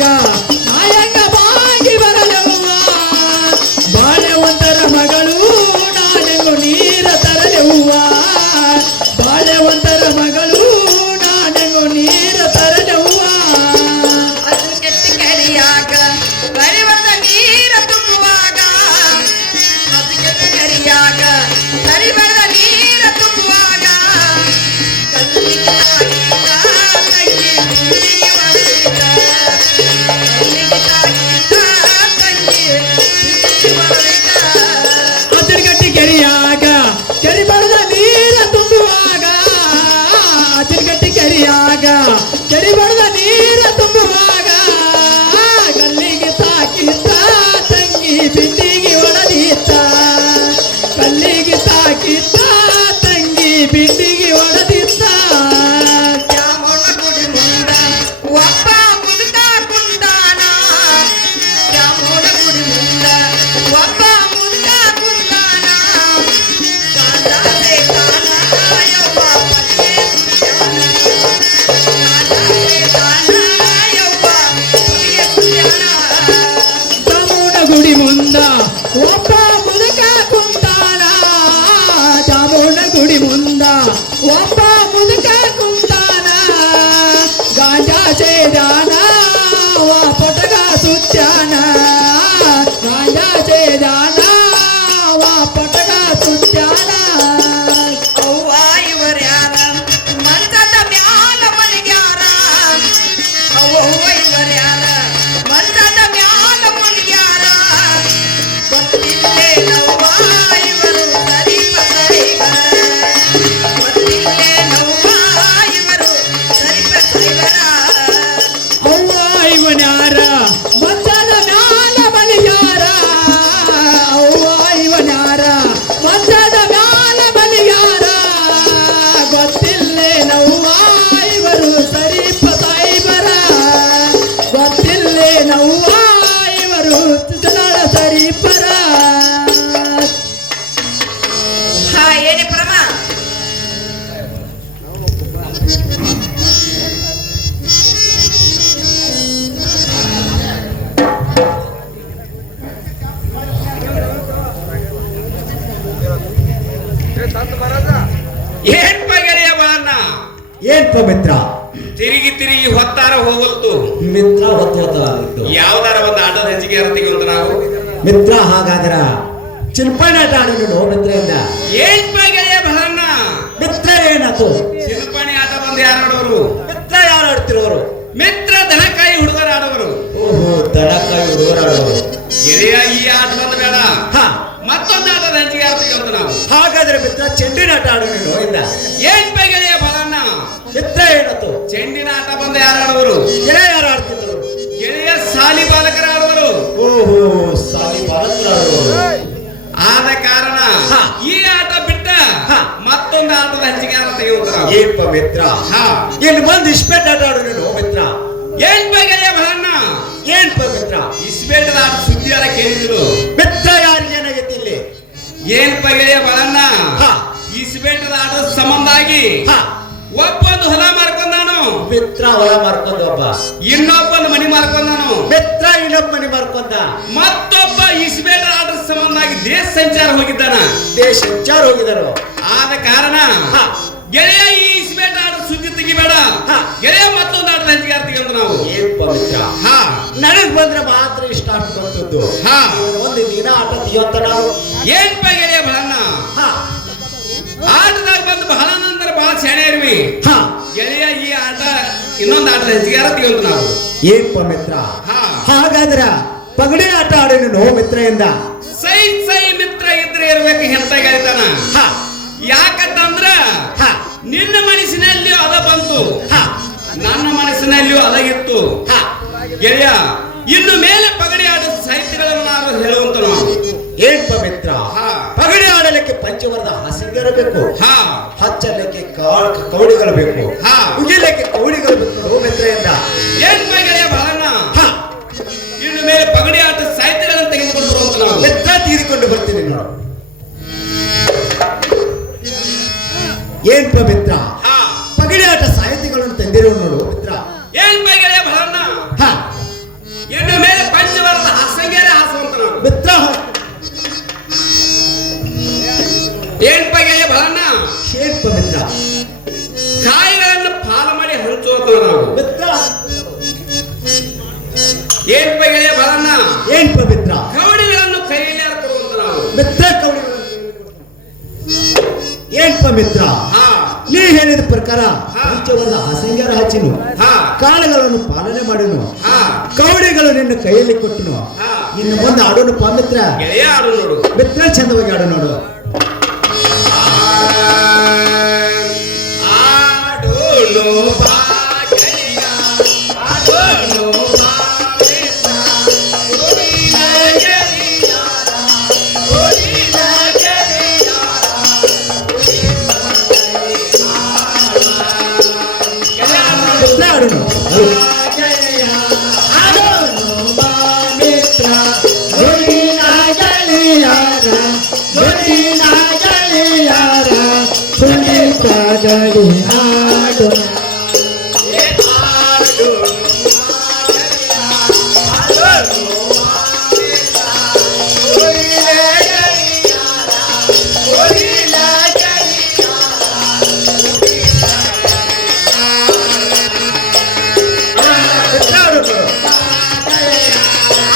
ಗೊತ್ತಿಲ್ಲೇ ನವ್ವ ಇವರು ಚುಚ್ಚನಾಳ ಸರಿ ಪರ ಹಾ ಏನೇ ಪ್ರಮ ಏನ್ ಬಗೆರೆಯ ಬಾಳಣ್ಣ ಏನ್ ಪವಿತ್ರ ತಿರುಗಿ ತಿರುಗಿ ಹೊತ್ತಾರ ಹೋಗಲ್ತು ಮಿತ್ರ ಹೊತ್ತು ಯಾವ್ದಾರ ಒಂದು ಆಟದ ಹೆಚ್ಚಿಗೆ ತೆಗೆಯುವಂತ ನಾವು ಮಿತ್ರ ಹಾಗಾದ್ರ ಚಿಲ್ಪಾಣ ಆಟ ಆಡೋಣ ಮಿತ್ರೆಯಿಂದ ಏನ್ ಬಗೆರೆಯ ಬಾಳಣ್ಣ ಮಿತ್ರ ಏನಾತು ಚಿಲ್ಪಾಣಿ ಆಟ ಬಂದು ಯಾರು ಆಡೋರು ಮಿತ್ರ ಯಾರು ಆಡ್ತಿರೋರು ಮಿತ್ರ ದನಕಾಯಿ ಹುಡುಗರು ಆಡೋರು ಓಹೋ ದನಕಾಯಿ ಹುಡುಗರಾಡೋರು ಗೆಳೆಯ ಈ ಆಟ ಬಂದ ಬೇಡ ಹಾ ಮತ್ತೊಂದು ಆಟದ ಹೆಚ್ಚಿಗೆ ತೆಗೆಯುವಂತ ನಾವು ಹಾಗಾದ್ರೆ ಮಿತ್ರ ಚೆಂಡಿನ ಆಟ ಆಡೋಣ ಇಂದ ಏನ್ ಬಗೆರೆಯ ಬಾಳಣ್ಣ ಮಿತ್ರ ಏನಾತು ಚೆಂಡಿನ ಆಟ ಬಂದು ಯಾರು ಆಡುವರು ಗೆಳೆಯ ಯಾರು ಆಡ್ತಿದ್ರು ಗೆಳೆಯ ಸಾಲಿ ಬಾಲಕರ ಆಡುವರು ಓಹೋ ಸಾಲಿ ಬಾಲಕರಾಡುವರು ಆದ ಕಾರಣ ಹಾ. ಈ ಆಟ ಬಿಟ್ಟ ಹಾ. ಮತ್ತೊಂದು ಆಟದ ಹೆಚ್ಚಿಗೆ ತೆಗೆಯುವಂತ ನಾವು ಏನ್ ಪವಿತ್ರ ಹಾ. ಇನ್ನು ಬಂದು ಇಸ್ಪೇಟ್ ಆಟ ಆಡೋಣ ಮಿತ್ರ ಏನ್ ಬಗೆರೆಯ ಬಾಳಣ್ಣ ಏನ್ ಪವಿತ್ರ ಇಸ್ಬೇಟದ ಆಟ ಸುದ್ದಿಯಾರ ಕೇಳಿದ್ರು ಮಿತ್ರ ಯಾರಿಗೆ ಏನಾಗೈತಿ ಇಲ್ಲಿ ಏನ್ ಬಗೆರೆಯ ಬಾಳಣ್ಣ ಹಾ. ಇಸ್ಬೇಟದ ಆಟದ ಸಂಬಂಧಾಗಿ ಹಾ ಒಬ್ಬೊಂದು ಹೊಲ ಮಾರ್ಕೊಂಡಾನು ಮಿತ್ರ ಹೊಲ ಮಾರ್ಕೊಂಡ ಒಬ್ಬ ಇನ್ನೊಬ್ಬೊಂದು ಮನಿ ಮಾರ್ಕೊಂಡಾನು ಮಿತ್ರ ಇನ್ನೊಬ್ಬ ಮನೆ ಮಾರ್ಕೊಂಡ ಮತ್ತೊಬ್ಬ ಇಸ್ಬೇಟದ ಆಟದ ಸಂಬಂಧಾಗಿ ದೇಶ ಸಂಚಾರ ಹೋಗಿದ್ದಾನ ದೇಶ ಸಂಚಾರ ಹೋಗಿದರು ಆದ ಕಾರಣ ಹಾ. ಗೆಳೆಯ ಈ ಇಸ್ಬೇಟ ಆಟದ ಸುದ್ದಿ ತೆಗಿಬೇಡ ಹಾ. ಗೆಳೆಯ ಮತ್ತೊಂದು ಆಟದ ಹೆಚ್ಚಿಗೆ ತೆಗೆಯುವಂತ ನಾವು ಏನ್ ಪವಿತ್ರ ಹಾ ನನಗ್ ಬಂದ್ರೆ ಮಾತ್ರ ಇಷ್ಟ ಆಟ ಬಂದದ್ದು ಹಾ. ಒಂದು ದಿನ ಆಟ ತೆಗಿಯೋಂತ ನಾವು ಏನ್ ಗೆಳೆಯ ಬಹಳ ಹಾ ಆಟದಾಗ ಬಂದು ಬಹಳ ನಂತರ ಬಹಳ ಶಾಣೆ ಇರ್ವಿ ಹಾ ಗೆಳೆಯ ಈ ಆಟ ಇನ್ನೊಂದು ಆಟದ ಹೆಚ್ಚಿಗೆ ತೆಗೆಯುವಂತ ನಾವು ಏನ್ ಪವಿತ್ರ ಹಾ. ಹಾಗಾದ್ರ ಪಗಡಿ ಆಟ ಆಡೋಣ ಮಿತ್ರೆಯಿಂದ ಸೈ ಸೈ ಮಿತ್ರ ಇದ್ರೆ ಇರ್ಬೇಕು ಎಂತ ಗೆಳಿತಾನ ಹಾ ಯಾಕಂತಂದ್ರ ಹಾ ನಿನ್ನ ಮನಸ್ಸಿನಲ್ಲಿಯೂ ಅದ ಬಂತು ಹಾ ನನ್ನ ಮನಸ್ಸಿನಲ್ಲಿಯೂ ಅದಾಗಿತ್ತು ಹಾ ಗೆಳೆಯ ಇನ್ನು ಮೇಲೆ ಪಗಡಿ ಆಟದ ಸಾಹಿತ್ಯಗಳನ್ನು ನಾವು ಹೇಳುವಂತ ನಾವು ಏನ್ ಪವಿತ್ರ ಹಾ. ಪಗಡಿ ಆಡಲಿಕ್ಕೆ ಪಂಚವರ್ಣ ಹಾಸಿಗೆರಬೇಕು ಹಾ ಹಚ್ಚಲಿಕ್ಕೆ ಕೌಡಿಗಳು ಬೇಕು ಹಾ. ಉಗಿಲಿಕ್ಕೆ ಕೌಡಿಗಳು ಬೇಕು ಮಿತ್ರೆಯಿಂದ ಏನ್ ಗೆಳೆಯ ಬಹಳ ಹಾ ಇನ್ನು ಮೇಲೆ ಪಗಡಿ ಆಟದ ಸಾಹಿತ್ಯಗಳನ್ನು ತೆಗೆದುಕೊಂಡು ಬರುವಂತ ನಾವು ಮಿತ್ರ ತೀರಿಕೊಂಡು ಬರ್ತೀನಿ ನೋಡು ಏನ್ ಪವಿತ್ರ ಹಾ. ಪಗಡಿ ಆಟ ಸಾಹಿತ್ಯಗಳನ್ನು ತಂದಿರೋ ನೋಡು ಮಿತ್ರ ಏನ್ ಗೆಳೆಯ ಬಹಳ ಹಾ ಇನ್ನು ಮೇಲೆ ಪಂಚವರ್ಣ ಹಾಸಂಗೇರೆ ಹಾಸುವಂತ ನಾವು ಮಿತ್ರ ಏನ್ ಗೆಳೆಯ ಬಹಳ ಏನ್ ಪವಿತ್ರ ಕಾಯಿಗಳನ್ನು ಪಾಲು ಮಾಡಿ ಹಂಚುವಂತ ನಾವು ಮಿತ್ರ ಏನ್ ಗೆಳೆಯ ಬಹಳ ಏನ್ ಪವಿತ್ರ ಕವಡಿಗಳನ್ನು ಕೈಯಲ್ಲಿ ಕೊಡುವಂತ ನಾವು ಮಿತ್ರ ಕೌಡಿಗಳು ಏನ್ ಪವಿತ್ರ ಹಾ ನೀ ಹೇಳಿದ ಪ್ರಕಾರ ಹಾ. ಪಂಚವರ್ಣ ಹಾಸಂಗ್ಯಾರ ಹಚ್ಚಿನು ಹಾ ಕಾಲಗಳನ್ನು ಪಾಲನೆ ಮಾಡಿನು ಹಾ ಕೌಡಿಗಳು ನಿನ್ನ ಕೈಯಲ್ಲಿ ಕೊಟ್ಟನು ಹಾ. ಇನ್ನು ಮುಂದೆ ಆಡೋಣ ಮಿತ್ರ ಗೆಳೆಯ ಆಡು ನೋಡು ಮಿತ್ರ ಚಂದವಾಗಿ ಆಡೋ ನೋಡು ಆಡೋನು ಬಾ ಗೆಳೆಯ, ಆಡೋನು ಬಾ ಮಿತ್ರ, ಓಡಿನ ಗೆಳೆಯರ, ಓಡಿನ ಗೆಳೆಯರ, ಗೆಳೆಯ ಆಡು ನೋಡು. ಮಿತ್ರ ಆಡೋಣ ಗೆಳೆಯ ಆಡೋಣ ಬಾ ಮಿತ್ರ ನುಡಿನ ಗೆಳೆಯರ ನುಡಿನ ಗೆಳೆಯರ ಕುಣಿತ ಗಡಿ ಆಡೋಣ ಮಿತ್ರ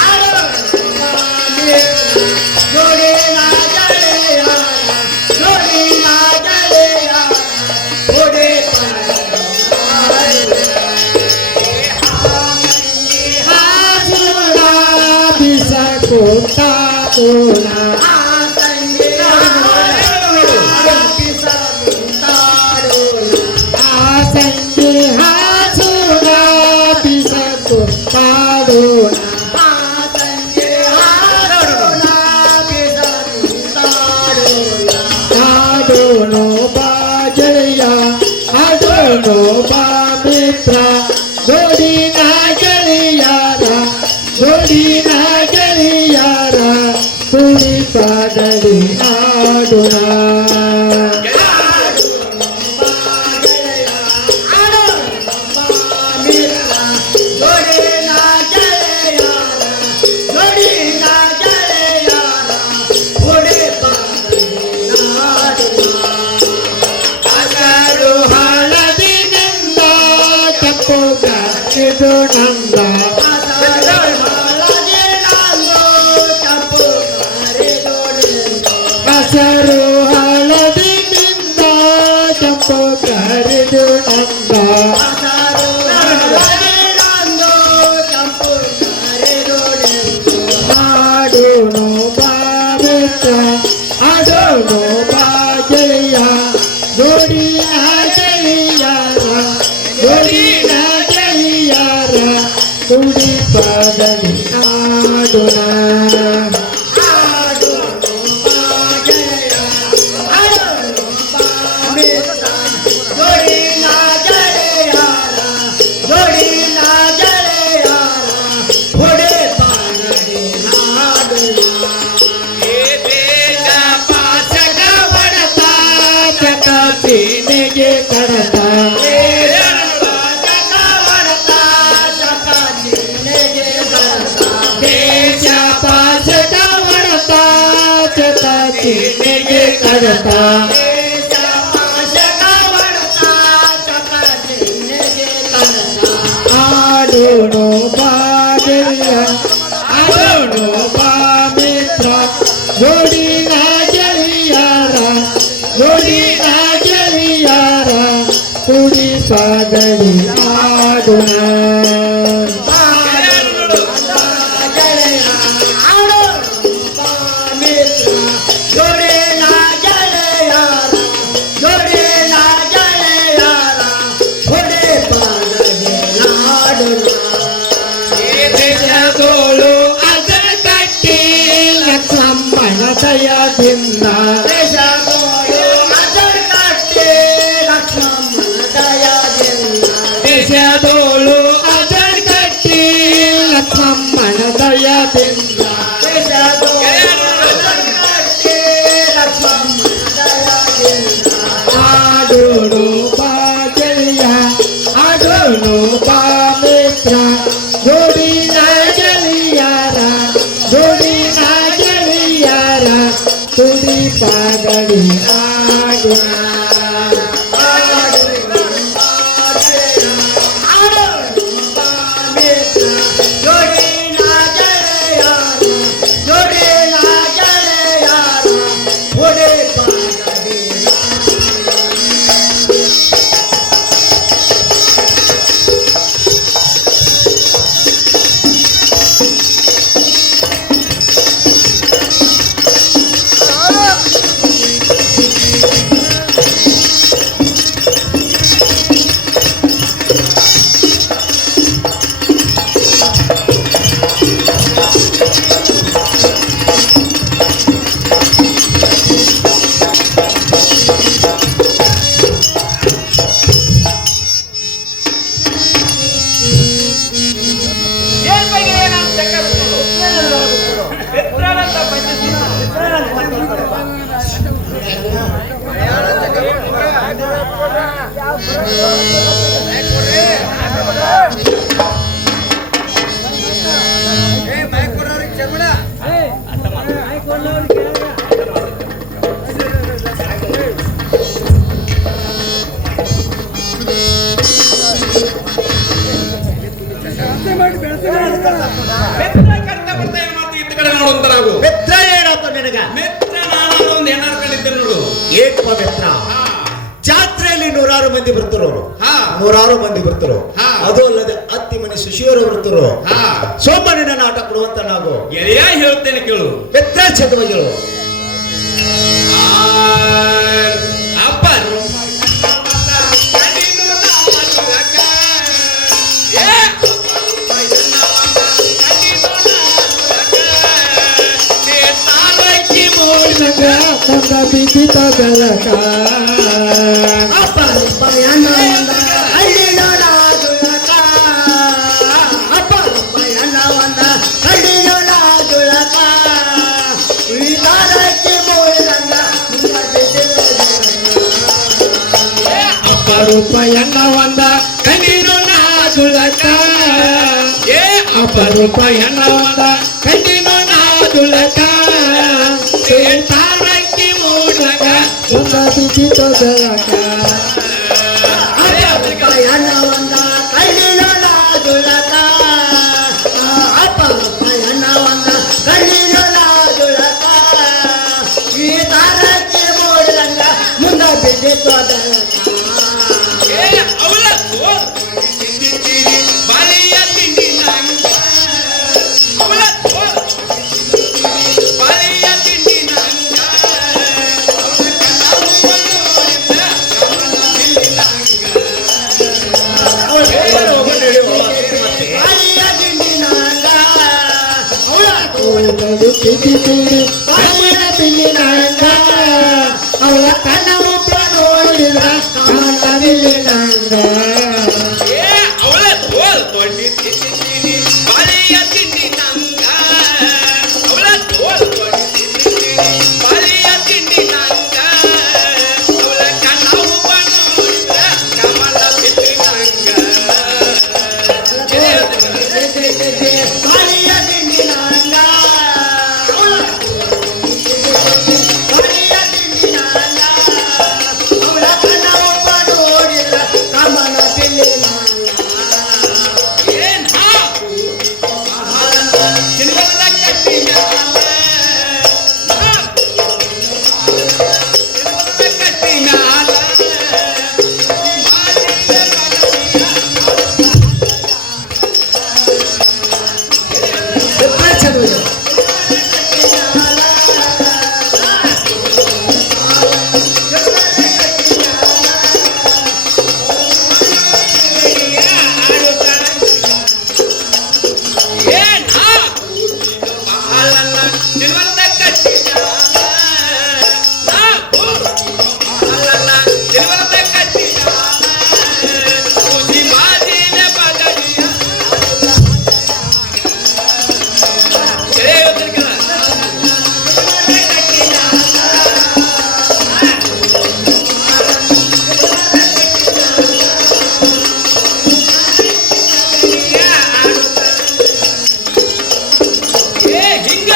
ಆಡೋಣ ನುಡಿನ ಗೆಳೆಯರ ನುಡಿನ ಗೆಳೆಯರ ಕುಣಿತ ಮಿತ್ರ ಗೋಡಿನ ಗೆಳೆಯ ಆಡುಣ ಹಸರು ಹಳದಿನಿಂದ ಕೆಂಪು ಕರೆದು ನಂದ ಹಸರು ಹಳದಿನಿಂದ ಕೆಂಪು ಕರೆದು ನಂದ ಆಡೋನು ಬಾಬೆತ್ತ ಆಡೋನು ಬಾಜಯ್ಯ ನೋಡಿನ ಜಯ್ಯಾರ ನೋಡಿನ ಜಯ್ಯಾರ ಕುಡಿ ಪದನಿ ಆಡೋಣ ಚೀನೆಗೆ ಕಡತ ದೇಶ ಪಾಸದ ಹೊಡೆತ ಚತ ಚೀನೆಗೆ ಕಡತ ಆಡೋಣ ಬಾಗೆಯ ಆಡೋಣ ಬಾ ಮಿತ್ರ ಜೋಡಿನ ಗೆಳೆಯರ ಜೋಡಿನ ಗೆಳೆಯರ ಕುಡಿ ಪದನಿ ಆಡೋಣ ದೇಶದೋಳು ಅದರ ಕಟ್ಟಿ ಲಕ್ಷ್ಮಣ ದಯದಿಂದ ದೇಶದೋಳು ಅದರ ಕಟ್ಟಿ ಲಕ್ಷ್ಮಣ ದಯದಿಂದ ಆಡೋಣ ಬಾಜಯ್ಯ ಆಡೋಣ ಬಾ ಮಿತ್ರ ಜೋಡಿನ ಗೆಳೆಯರ ಜೋಡಿನ ಗೆಳೆಯರ ತುಡಿ ಪದನಿ ಆಡೋಣ ಮಿತ್ರ ಏನಾಯ್ತು ನಿನಗ? ಏಕಪ್ಪ ಮಿತ್ರ ಜಾತ್ರೆಯಲ್ಲಿ ನೂರಾರು ಮಂದಿ ಬರ್ತಾರವ್ರು, ನೂರಾರು ಮಂದಿ ಬರ್ತಾರೋ. ಅದು ಅಲ್ಲದೆ ಅತ್ತಿ ಮನೆ ಸುಶಿಯವರು ಬರ್ತಾರೋ. ಸೋಮನಿನ ನಾಟ ಕೊಡುವಂತ ನಾವು ಹೇಳ್ತೇನೆ ಕೇಳು. ಮಿತ್ರ ಚಂದವಾಗಿರು ಅಪ್ಪ ಬಿದ್ದಿತ ಬೆಳಕ ಅಪರೂಪಯನ್ನ ಒಂದ ಕಣ್ಣಿನೋ ನಾದುಳಕ ಏ ಅಪರೂಪಯನ್ನ ಒಂದ ಕಣ್ಣಿನೋ ನಾದುಳಕ ತಾರಕ್ಕಿ ಮೂಡಕ ಒಂದ ಬಿಸಿ ತೊದಲಕ ಅಪರೂಪಯನ್ನ ಒಂದ ಕಣ್ಣಿನೋ ನಾದುಳಕ ಅಪರೂಪಯನ್ನ ಒಂದ ಕಣ್ಣಿನೋ ನಾದುಳಕ ಈ ತಾರಕ್ಕೆ ಮೂಡಲಂಗ ಮುಂದ ಬಿಸಿ ತೊದಲಕ ಏ ಅವಳ ಬಾಲಿಯ ತಿಂಡಿ ನಂಗ ಅವಳ ಬಾಲಿಯ ತಿಂಡಿ ನಂಗ ಅವಳ ಕಣ್ಣ ಒಬ್ಬ ನೋಡಿದ ಕಾಣವಿಲ್ಲ ನಂಗ ಏ ಅವಳ ತೊಂಡಿ ತಿಂಡಿ ಬಾಲಿಯ ತಿಂಡಿ ನಂಗ ಅವಳ ತೊಂಡಿ ಬಾಲಿಯ ತಿಂಡಿ ನಂಗ ಅವಳ ಕಣ್ಣ ಒಬ್ಬ ನೋಡಿದ ಕಮಲ ಬಿದ್ದಿ ನಂಗ ಏನ್ ಚಿನ್ನದ ಕಟ್ಟಿ ಮ್ಯಾಲ ಚಿನ್ನದ ಕಟ್ಟಿ ಮ್ಯಾಲ ಏನ್ ಬಾಳನ್ನ ಚಿನ್ನದ ಕಟ್ಟಿ ಮ್ಯಾಲ ಬಾಳನ್ನ ಚಿನ್ನದ ಕಟ್ಟಿ ಮ್ಯಾಲ ಖುಷಿ ಮಾದಿನ ಬದಲಿಯ ಏ ಹಿಂಗ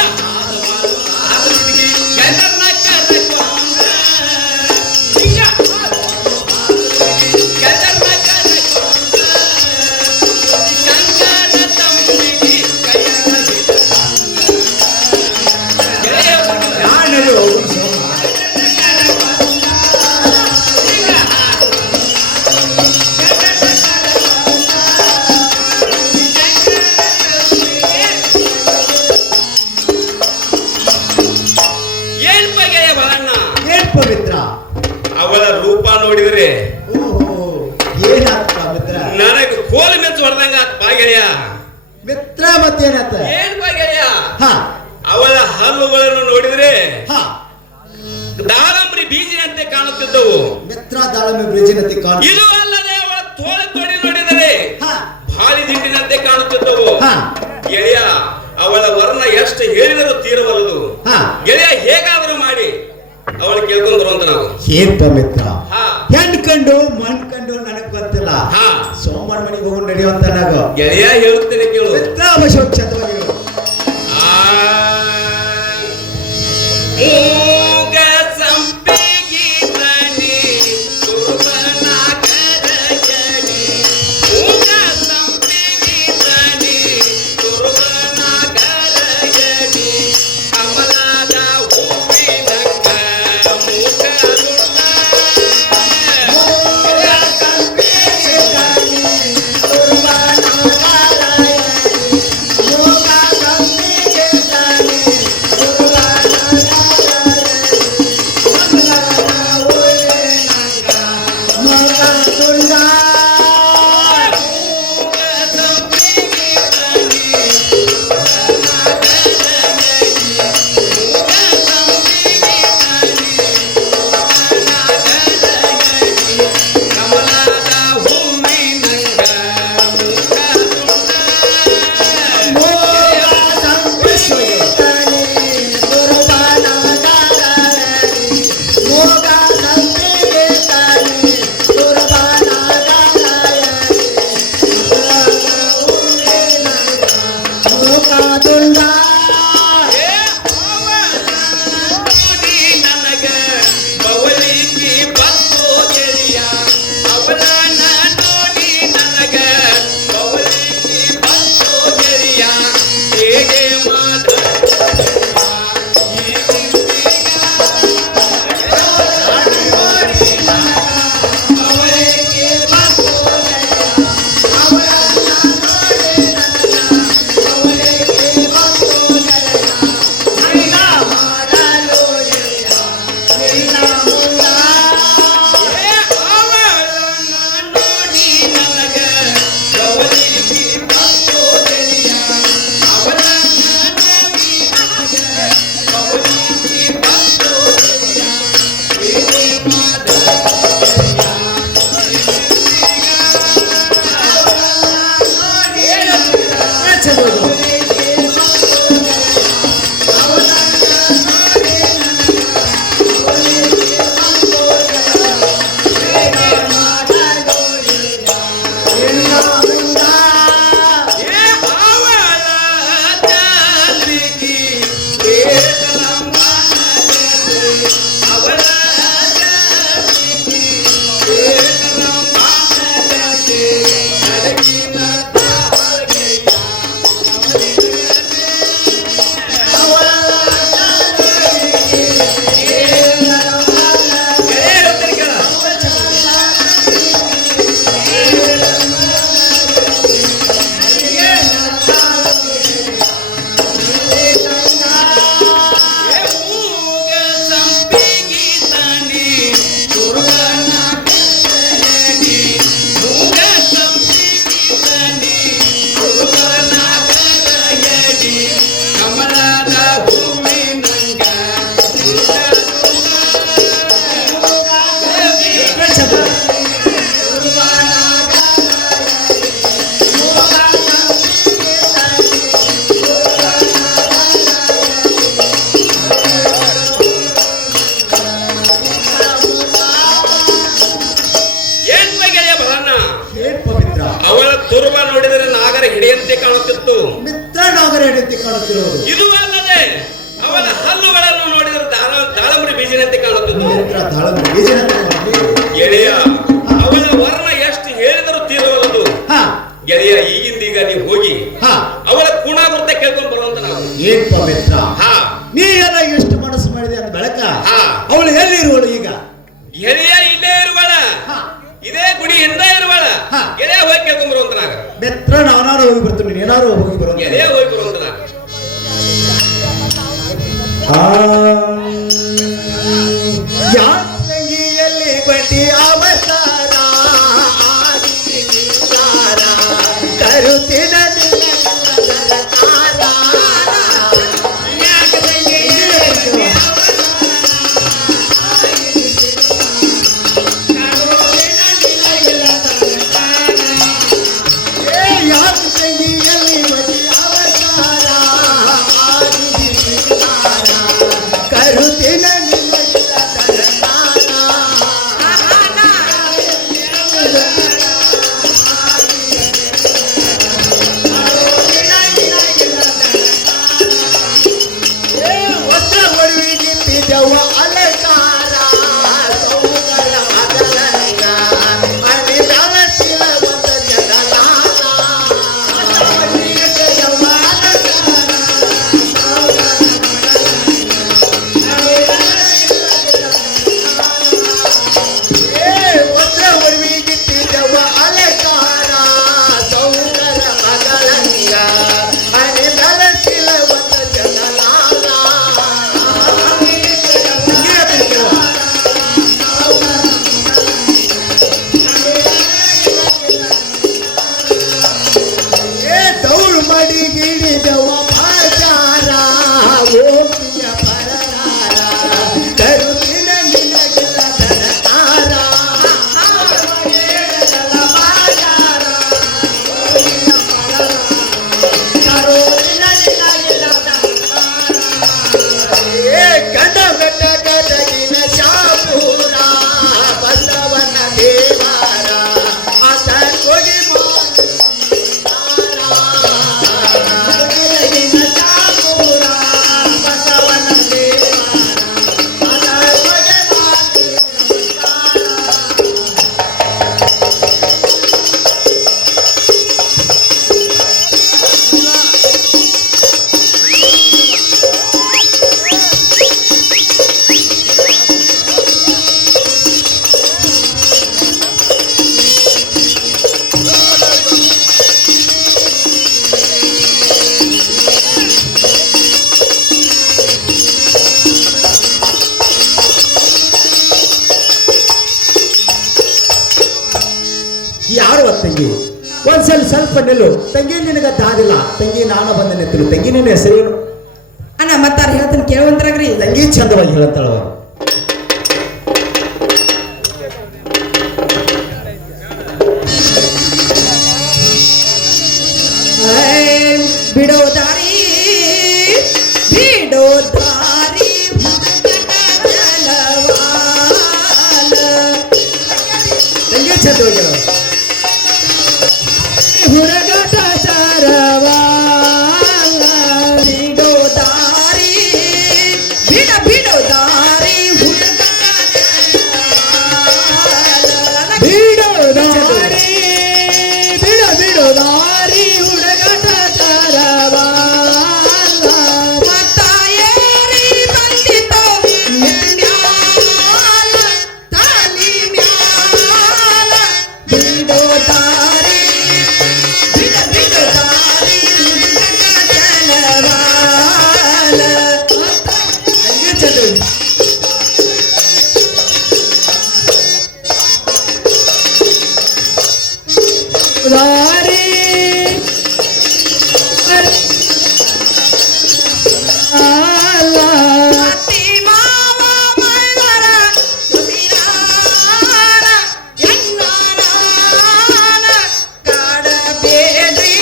ಹುಡುಗಿ ಎಲ್ಲರನ್ನ ಕರೆಕೊಂಡ ಹಿಂಗ ಎಲ್ಲರನ್ನ ಕರೆಕೊಂಡ ಶಂಕರ ತಮ್ಮಿಗೆ ಏನ್ ಬಗೆಯ ಬಾಳಣ್ಣ ಏನ್ ಪವಿತ್ರ ಅವಳ ರೂಪ ನೋಡಿದ್ರೆ ಓಹೋ ಏನಾತ ಮಿತ್ರ ನನಗೆ ಕೋಲು ಮೆಚ್ಚು ಹೊಡೆದಂಗ ಬಾಗೆಯ ಮಿತ್ರ ಮತ್ತೇನಾತ ಏನ್ ಬಾಗೆಯ ಹಾ ಅವಳ ಹಲ್ಲುಗಳನ್ನು ನೋಡಿದ್ರೆ ಹಾ ದಾಳಂಬ್ರಿ ಬೀಜಿನಂತೆ ಕಾಣುತ್ತಿದ್ದವು ಮಿತ್ರ ದಾಳಮೆ ಬ್ರಿಜಿನತಿ ಕಾಣ ಇದು ಅಲ್ಲದೆ ಅವಳ ತೋಳ ತೊಡಿ ನೋಡಿದರೆ ಹಾ ಭಾಳಿ ದಿಂಡಿನಂತೆ ಕಾಣುತ್ತಿದ್ದವು ಹಾ ಗೆಳೆಯ ಅವಳ ವರ್ಣ ಎಷ್ಟು ಹೇಳಿದರೂ ತೀರವಲ್ಲದು ಹಾ ಗೆಳೆಯ ಹೇಗಾದರೂ ಮಾಡಿ ಅವಳು ಕೇಳ್ಕೊಂಡು ಬರುವಂತ ನಾವು ಏನ್ಪ ಮಿತ್ರ ಹಾ ಹೆಣ್ ಕಂಡು ಮಣ್ ಕಂಡು ನನಗ್ ಗೊತ್ತಿಲ್ಲ ಹಾ ಸೋಮವಾರ ಮನೆಗೆ ಹೋಗಿ ನಡೆಯುವಂತ ನಾಗು ಗೆಳೆಯ ಹೇಳುತ್ತೇನೆ ಕೇಳು ಮಿತ್ರ ಅವಶ್ಯಕ ಚತುರವಾಗಿ ಮೂಗ ಸಂಪಿಗೆ ತನಿ ತುರುಬನಾಗರ ಜಡಿ ಮೂಗ ಸಂಪಿಗೆ ತನಿ ತುರುಬನಾಗರ ಜಡಿ ಕಮಲದ ಹೂವಿನಂಗ ಮೂಗ ಸಂಪಿಗೆ ಚಂದ ಹಿಡಿಯಂತೆ ಕಾಣುತ್ತಿತ್ತು. ಮಿತ್ರನಾಗರ ಹಿಡಿಯಂತೆ ಕಾಣುತ್ತಿರುವುದು. ಇದು ಅಲ್ಲದೆ ಅವನ ಹಲ್ಲುಗಳನ್ನು ನೋಡಿದರೆ ದಾಳಂಬರಿ ಬೀಜನಂತೆ ಕಾಣುತ್ತಿತ್ತು. ಗೆಳೆಯ ಅವನ ವರ್ಣ ಎಷ್ಟು ಹೇಳಿದರೂ ತೀರವಲ್ಲದು. ಗೆಳೆಯ ಈಗಿಂದೀಗ ನೀವು ಹೋಗಿ ಅವಳ ಗುಣವೃತ್ತ ಕೇಳ್ಕೊಂಡು ಬರುವಂತ ನಾವು. ಏನ್ ಪವಿತ್ರ ನೀ ಎಲ್ಲ ಎಷ್ಟು ಮನಸ್ಸು ಮಾಡಿದೆ ಅಂತ ಬೆಳಕ ಅವಳು ಎಲ್ಲಿರುವಳು ಈಗ? ಗೆಳೆಯ ಇಲ್ಲೇ ಇರುವಳ, ಇದೇ ಗುಡಿ ಹಿಂದೆ ಇರುವಳ. ಗೆಳೆಯ ಹೋಗಿ ಕೇಳ್ಕೊಂಡ್ ಬರುವಂತ ನಾಗ. ಮಿತ್ರ ನಾನಾರು ಹೋಗಿ ಬರ್ತೀನಿ, ನೀನಾರು ಹೋಗಿ ಬರುವಂತ. ಗೆಳೆಯ ಹೋಗಿ ಬರುವಂತ ನಾಗ. ಯಾತ್ರೆಯಲ್ಲಿ ಬಡ್ಡಿ ಅವತಾರ ಕರುತ್ತಿನ ತಂಗಿ ಒಂದ್ಸಲ ಸ್ವಲ್ಪ ನಿಲ್ಲು ತಂಗಿ, ನಿನಗ ದಾರಿಲ್ಲ ತಂಗಿ, ನಾನು ಬಂದ ನಿಂತರು ತಂಗಿ. ನಿನ್ನ ಹೆಸರೇನು? ಅಣ್ಣ ಮತ್ತಾರ ಹೇಳ್ತೀನಿ ಕೇಳುವಂತ್ರಾಗ್ರಿ. ತಂಗಿ ಚಂದವಾಗಿ ಹೇಳಂತಾಳ. ಬಿಡೋ ದಾರಿ ಬಿಡೋ ದಾರಿ ತಂಗಿ ಚಂದ ಹೋಗ್ಯಾಳ ಹುಡುಗಾಟ ಚಾರವಾಲ ಬಿಡೋ ದಾರಿ ಬಿಡೋ ದಾರಿ ಬಿಡೋ ದಾರಿ ಬಿಡೋ ದಾರಿ ಹುಡುಗಾಟ ಚಾರವಾಲ ಮತ್ತ ಏರಿ ಬಂದಿತೋ ಮ್ಯಾಲ ತಾಲಿ ಮ್ಯಾಲ ಬಿಡೋ ದಾರಿ ಬಿಡೋ ದಾರಿ ಜನವಾಲ ತಂಗಿ ಚಂದ ಹೋಗ್ಯಾಳ ದಾರಿ ಅತ್ತಿ ಮಾವ ಮೈದರ ಸುದಿನಾರ ಎನ್ನಾನ ಕಾಡಬೇಡ್ರಿ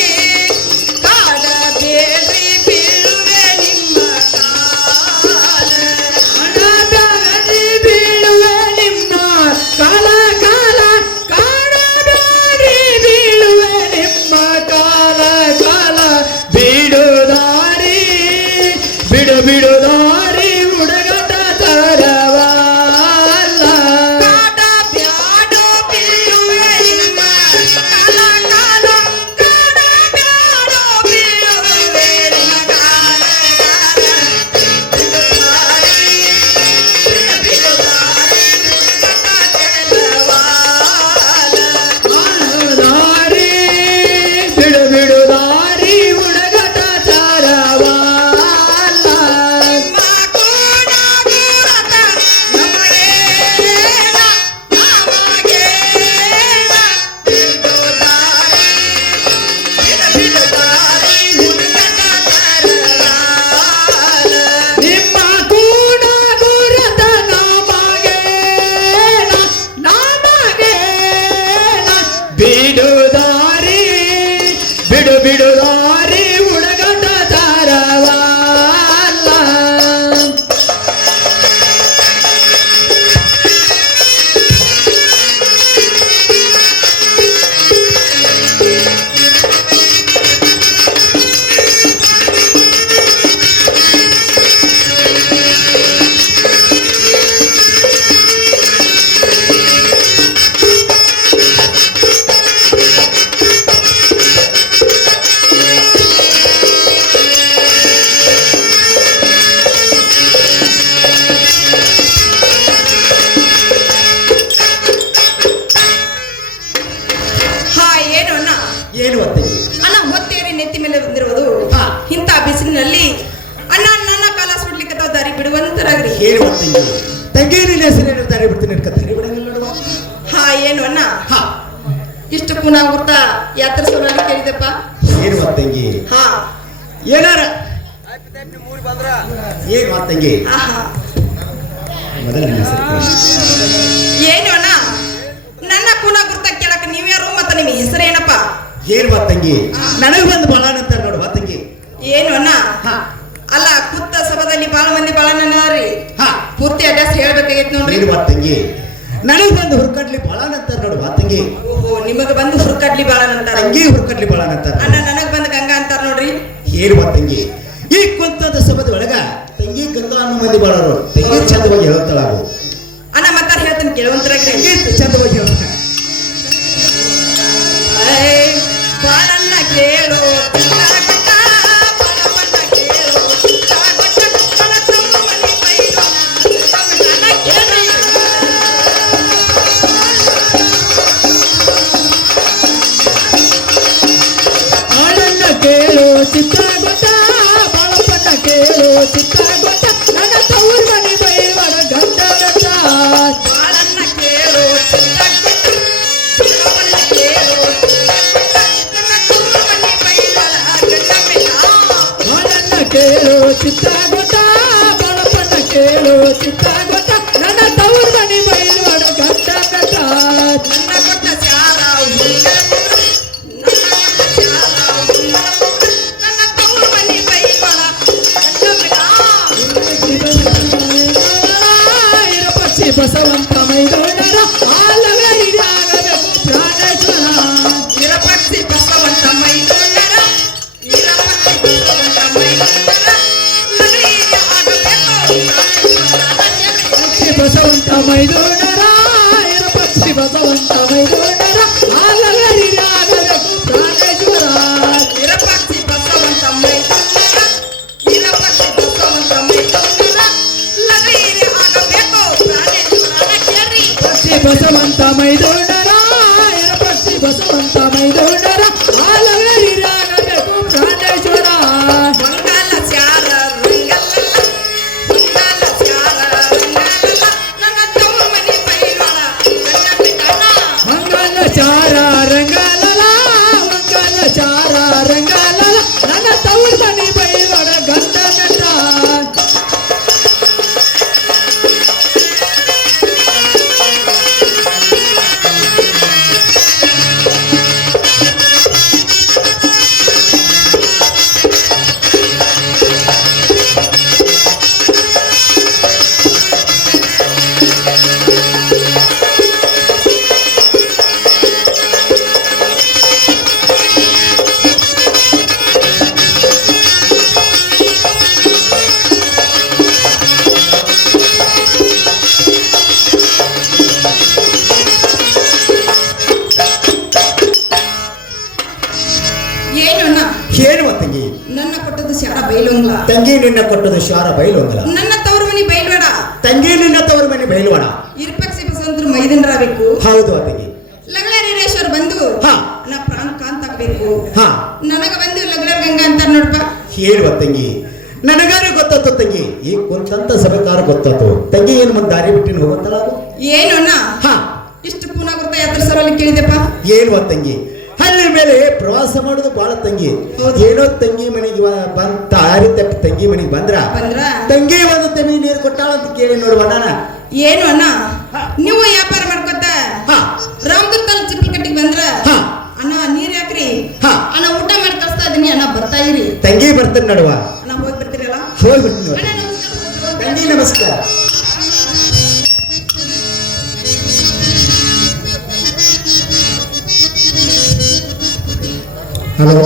ಬೀಳುವೆ ನಿಮ್ಮ ಕಾಲ ಬೀಳುವೆ ನಿಮ್ಮ ಕಾಲ ಕಾಲ ಕಾಡಬೇಡಿ ಬೀಳುವೆ ನಿಮ್ಮ ಕಾಲ ಕಾಲ ಬಿಡು ದಾರಿ ಬಿಡು ದಾರಿ ಹುಡುಗಾಟ ತರವಾಲ ಕಾಡ ಬ್ಯಾಡೋ ಬೀಳುವೆ ನಿಮ್ಮ ಕಾಲ ಕಾಲ ಕಾಡ ಬ್ಯಾಡೋ ಬೀಳುವೆ ನಿಮ್ಮ ಕಾಲ ದಾರಿ ಬಿಡು ದಾರಿ ಹುಡುಗಾಟ ತರವಾಲ ನಿಮ್ಮ ಕೂಡ ಗುರುತ ನಮಗೇನ ಬಿಡು ದಾರಿ ಬಿಡು ದಾರಿ ಹುಡುಗಾಟ ತರವಾಲ ಹಾ ಏನು ಅಣ್ಣ ಏನು ಅತ್ತಂಗಿ ಅಣ್ಣ ಹೊತ್ತೇರಿ ನೆತ್ತಿ ಮೇಲೆ ಬಂದಿರುವುದು ಹಾ. ಇಂಥ ಬಿಸಿಲಿನಲ್ಲಿ ಅಣ್ಣ ನನ್ನ ಕಾಲ ಸುಡ್ಲಿಕ್ಕೆ ದಾರಿ ಬಿಡುವಂತರಾಗ್ರಿ ಏನು ಅತ್ತಂಗಿ ತಂಗಿ ನಿನ್ನ ಹೆಸರೇನು ದಾರಿ ಬಿಡ್ತೀನಿ ದಾರಿ ಬಿಡಂಗಿಲ್ಲ ನೋಡುವ ಹಾ ಏನು ಅಣ್ಣ ಹಾ ಇಷ್ಟಕ್ಕೂ ನಾವು ಗುರ್ತಾ ಯಾತ್ರ ಸೋನಾಲಿ ಕೇಳಿದೆಪ್ಪ ಏನು ಅತ್ತಂಗಿ ಹಾ ಏನಾರ ಏನು ಅತ್ತಂಗಿ ಆಹಾ ಮೊದಲ ನನ್ನ ಹೆಸರು ಕೃಷ್ಣ. ಏನು ಅಣ್ಣ ನನ್ನ ಕುಲ ಗುರ್ತ ಕೇಳಕ್ ನೀವ್ಯಾರು ಮತ್ತ ನಿಮ್ಮ ಹೆಸರೇನಪ್ಪ ಏನು ಅತ್ತಂಗಿ ನನಗೆ ಬಂದು ಬಾಳ ಅಂತಾರೆ ನೋಡು ಅತ್ತಂಗಿ ಏನು ಅಣ್ಣ ಹಾ ಅಲ್ಲ ಕುತ್ತ ಸಭಾದಲ್ಲಿ ಬಾಳ ಮಂದಿ ಬಾಳ ನನ್ನರಿ ಹಾ ಪೂರ್ತಿ ಅಡ್ರೆಸ್ ಹೇಳ್ಬೇಕಾಗೈತ್ ನೋಡ್ರಿ ಏನು ಅತ್ತಂಗಿ ನನಗೆ ಬಂದು ಹುರ್ಕಡ್ಲಿ ಬಾಳ ಅಂತಾರೆ ನೋಡು ಅತ್ತಂಗಿ ಓಹೋ ನಿಮಗ ಬಂದು ಹುರ್ಕಡ್ಲಿ ಬಾಳ ಅಂತಾರ ತಂಗಿ ಹುರ್ಕಡ್ಲಿ ಬಾಳ ಅಂತಾರೆ ಅಣ್ಣ ನನಗ್ ಬಂದ ಗಂಗಾ ಅಂತಾರ ನೋಡ್ರಿ ಏನು ಅತ್ತಂಗಿ ಈ ಕುಂತದ ಸಭದ ಒಳಗ ತಂಗಿ ಗಂಗಾ ಅನ್ನೋ ಮಂದಿ ಬಾಳರು ತಂಗಿ ಚಂದವಾಗಿ ಹೇಳ್ತಾಳಾಗು ಅಣ್ಣ ಮತ್ತಾರ ಹೇಳ್ತೀನಿ ಕೇಳುವಂತರಾಗ್ರಿ ತಂಗಿ ಚಂದವಾಗಿ ಹೇಳ್ತಾಳೆ ಬಾಳನ್ನ ಕೇಳು ಚಿತ್ತಾಗೊಟ್ಟ, ಬಾಳವನ್ನ ಕೇಳು ಚಿತ್ತಾಗೊಟ್ಟ, ಬಲ ತಮ್ಮಲ್ಲಿ ಬೈಲು, ತಮ್ಮನ್ನ ಕೇಳಿ. ಆಳನ್ನ ಕೇಳು ಚಿತ್ತಾಗೊಟ್ಟ ಬಾಳಪ್ಪನ ಕೇಳು ಚಿತ್ತಾಗೊಟ್ಟ ನನ್ನ ತವ್ರ ಮನೆ ಬೈವಡ ಗಂಡ ಗಂಡ ಬಾಳನ್ನ ಕೇಳು ಚಿತ್ತಾಗೊಟ್ಟ, ಬಾಳವನ್ನ ಕೇಳು ಚಿತ್ತಾಗೊಟ್ಟ, ನನ್ನ ತಮ್ಮಲ್ಲಿ ಬೈಲಳ ಗಂಡಮೆಲ್ಲ. ಆಳನ್ನ ಕೇಳು ಚಿತ್ತಾಗೊಟ್ಟ ಬಾಳಪ್ಪನ ಕೇಳು ಚಿತ್ತಾಗೊಟ್ಟ ನನ್ನ ತವ್ರ ಮನೆ ಬೈವಡ ಗಂಡ ಗಂಡ ನನ್ನ ಕೊಟ್ಟ ಸ್ಯಾರ ಉಂಡ, ನನ್ನ ಕೊಟ್ಟ ಸ್ಯಾರ ಉಂಡ, ನನ್ನ ತವ್ರ ಬಸವಂತ ಮೈದೋಣರ ಇರಪಕ್ಷಿ ಬಸವಂತ ಮೈದೋಣರ ಆಲಗರಿಯಾಗಬೇಕು ಪ್ರಾಣೇಶ್ವರ ಇರಪಕ್ಷಿ ಬಸವಂತ ಮೈದೋಣರ ಇರಪಕ್ಷಿ ಬಸವಂತ ಮೈದೋಣರ ಲಗೈರಿ ಆಗಬೇಕು ಪ್ರಾಣೇಶ್ವರನ ಕೇಳ್ರಿ ಪಕ್ಷಿ ಬಸವಂತ ಮೈದೋಣರ ಇರಪಕ್ಷಿ ಬಸವಂತ ಮೈದೋಣರ ಆಲಗರಿಯಾಗಬೇಕು ಪ್ರಾಣೇಶ್ವರ ಬಂಗಾಲ ಚಾರ ರಂಗಲ್ಲ ಬಂಗಾಲ ಚಾರ ರಂಗಲ್ಲ ನನ್ನ ತವ್ರ ಮನೆ ಬೈಲೊಳ ಗಂಡ ಬಿಟ್ಟಣ್ಣ ಮಂಗಲ ಚಾರ ರಂಗಾಲಲ ಮಂಗಲ ಚಾರ ರಂಗಾಲಲ ನನ್ನ ತವ್ರ ಮನೆ ಬೈಲೊಳ ಗಂಡ ಬೆಟ್ಟ ಏನು ಅಣ್ಣ ಏನು ತಂಗಿ ನನ್ನ ಕೊಟ್ಟದ್ದು ಶಾರ ಬೈಲೊಂಗ್ಲ ತಂಗಿ ನಿನ್ನ ಕೊಟ್ಟದು ಶಾರ ಬೈಲೊಂದಲ ನನ್ನ ತವ್ರ ಮನೆ ಬೈಲ್ಬೇಡ ತಂಗಿ ನಿನ್ನ ತವರ ಮನೆ ಬೈಲ್ವಾಡ ಇರ್ಪಕ್ಷಿ ಬಸವಂತರು ಮೈದನರಾಗಬೇಕು ಹೌದು ತಂಗಿ ಲಗ್ಳರೀರೇಶ್ವರ್ ಬಂದು ಹಾ. ನನ್ನ ಪ್ರಾಣ ಕಾಂತ ಆಗ್ಬೇಕು ಹಾ ನನಗ ಬಂದು ಲಗ್ಳರ್ ಗಂಗಾ ಅಂತಾರ ನೋಡ್ಪ ಹೇಳುವ ತಂಗಿ ನನಗಾರು ಗೊತ್ತಾತು ತಂಗಿ ಈ ಕುಂತಂತ ಸಭೆಕಾರ ಗೊತ್ತಾತು ತಂಗಿ ಏನು ಮುಂದೆ ದಾರಿ ಬಿಟ್ಟಿನ ಹೋಗುತ್ತಲ್ಲ ಅದು ಏನು ಅಣ್ಣ ಹಾ ಇಷ್ಟು ಪೂನಾಗುತ್ತ ಯಾತ್ರ ಸರಲ್ಲಿ ಕೇಳಿದೆಪ್ಪ ಹೇಳುವ ತಂಗಿ ಹಳ್ಳಿ ಮೇಲೆ ಪ್ರವಾಸ ಮಾಡೋದು ಬಹಳ ತಂಗಿ ಹೌದು. ಏನೋ ತಂಗಿ ಮನೆಗೆ ಬಂದ ದಾರಿ ತಪ್ಪಿ ತಂಗಿ ಮನೆಗೆ ಬಂದ್ರ ಬಂದ್ರ ತಂಗಿ ಒಂದು ತೆಮಿ ನೀರು ಕೊಟ್ಟಾಳ ಅಂತ ಕೇಳಿ ನೋಡುವ ನಾನು ಏನು ಅಣ್ಣ ನೀವು ವ್ಯಾಪಾರ ಮಾಡ್ಕೊತ ಹಾ ರಾಮದುರ್ಗದಲ್ಲಿ ಚಿಪ್ಪಿ ಕಟ್ಟಿಗೆ ಬಂದ್ರ ಹಾ. ಅಣ್ಣ ನೀರ್ ಯಾಕ್ರಿ ಹಾ. ಅಣ್ಣ ಊಟ ಮಾಡಿ ಕಳಿಸ್ತಾ ಇದೀನಿ ಅಣ್ಣ ಬರ್ತಾ ಇರಿ ತಂಗಿ ಬರ್ತಾನೆ ನಡುವ ಅಣ್ಣ ಹೋಗಿ ಬರ್ತೀರಲ್ಲ ಹೋಗ್ಬಿಟ್ಟು ಅಣ್ಣ ನಮಸ್ಕಾರ. ತಂಗಿ ನಮಸ್ಕಾರ ಹಲೋ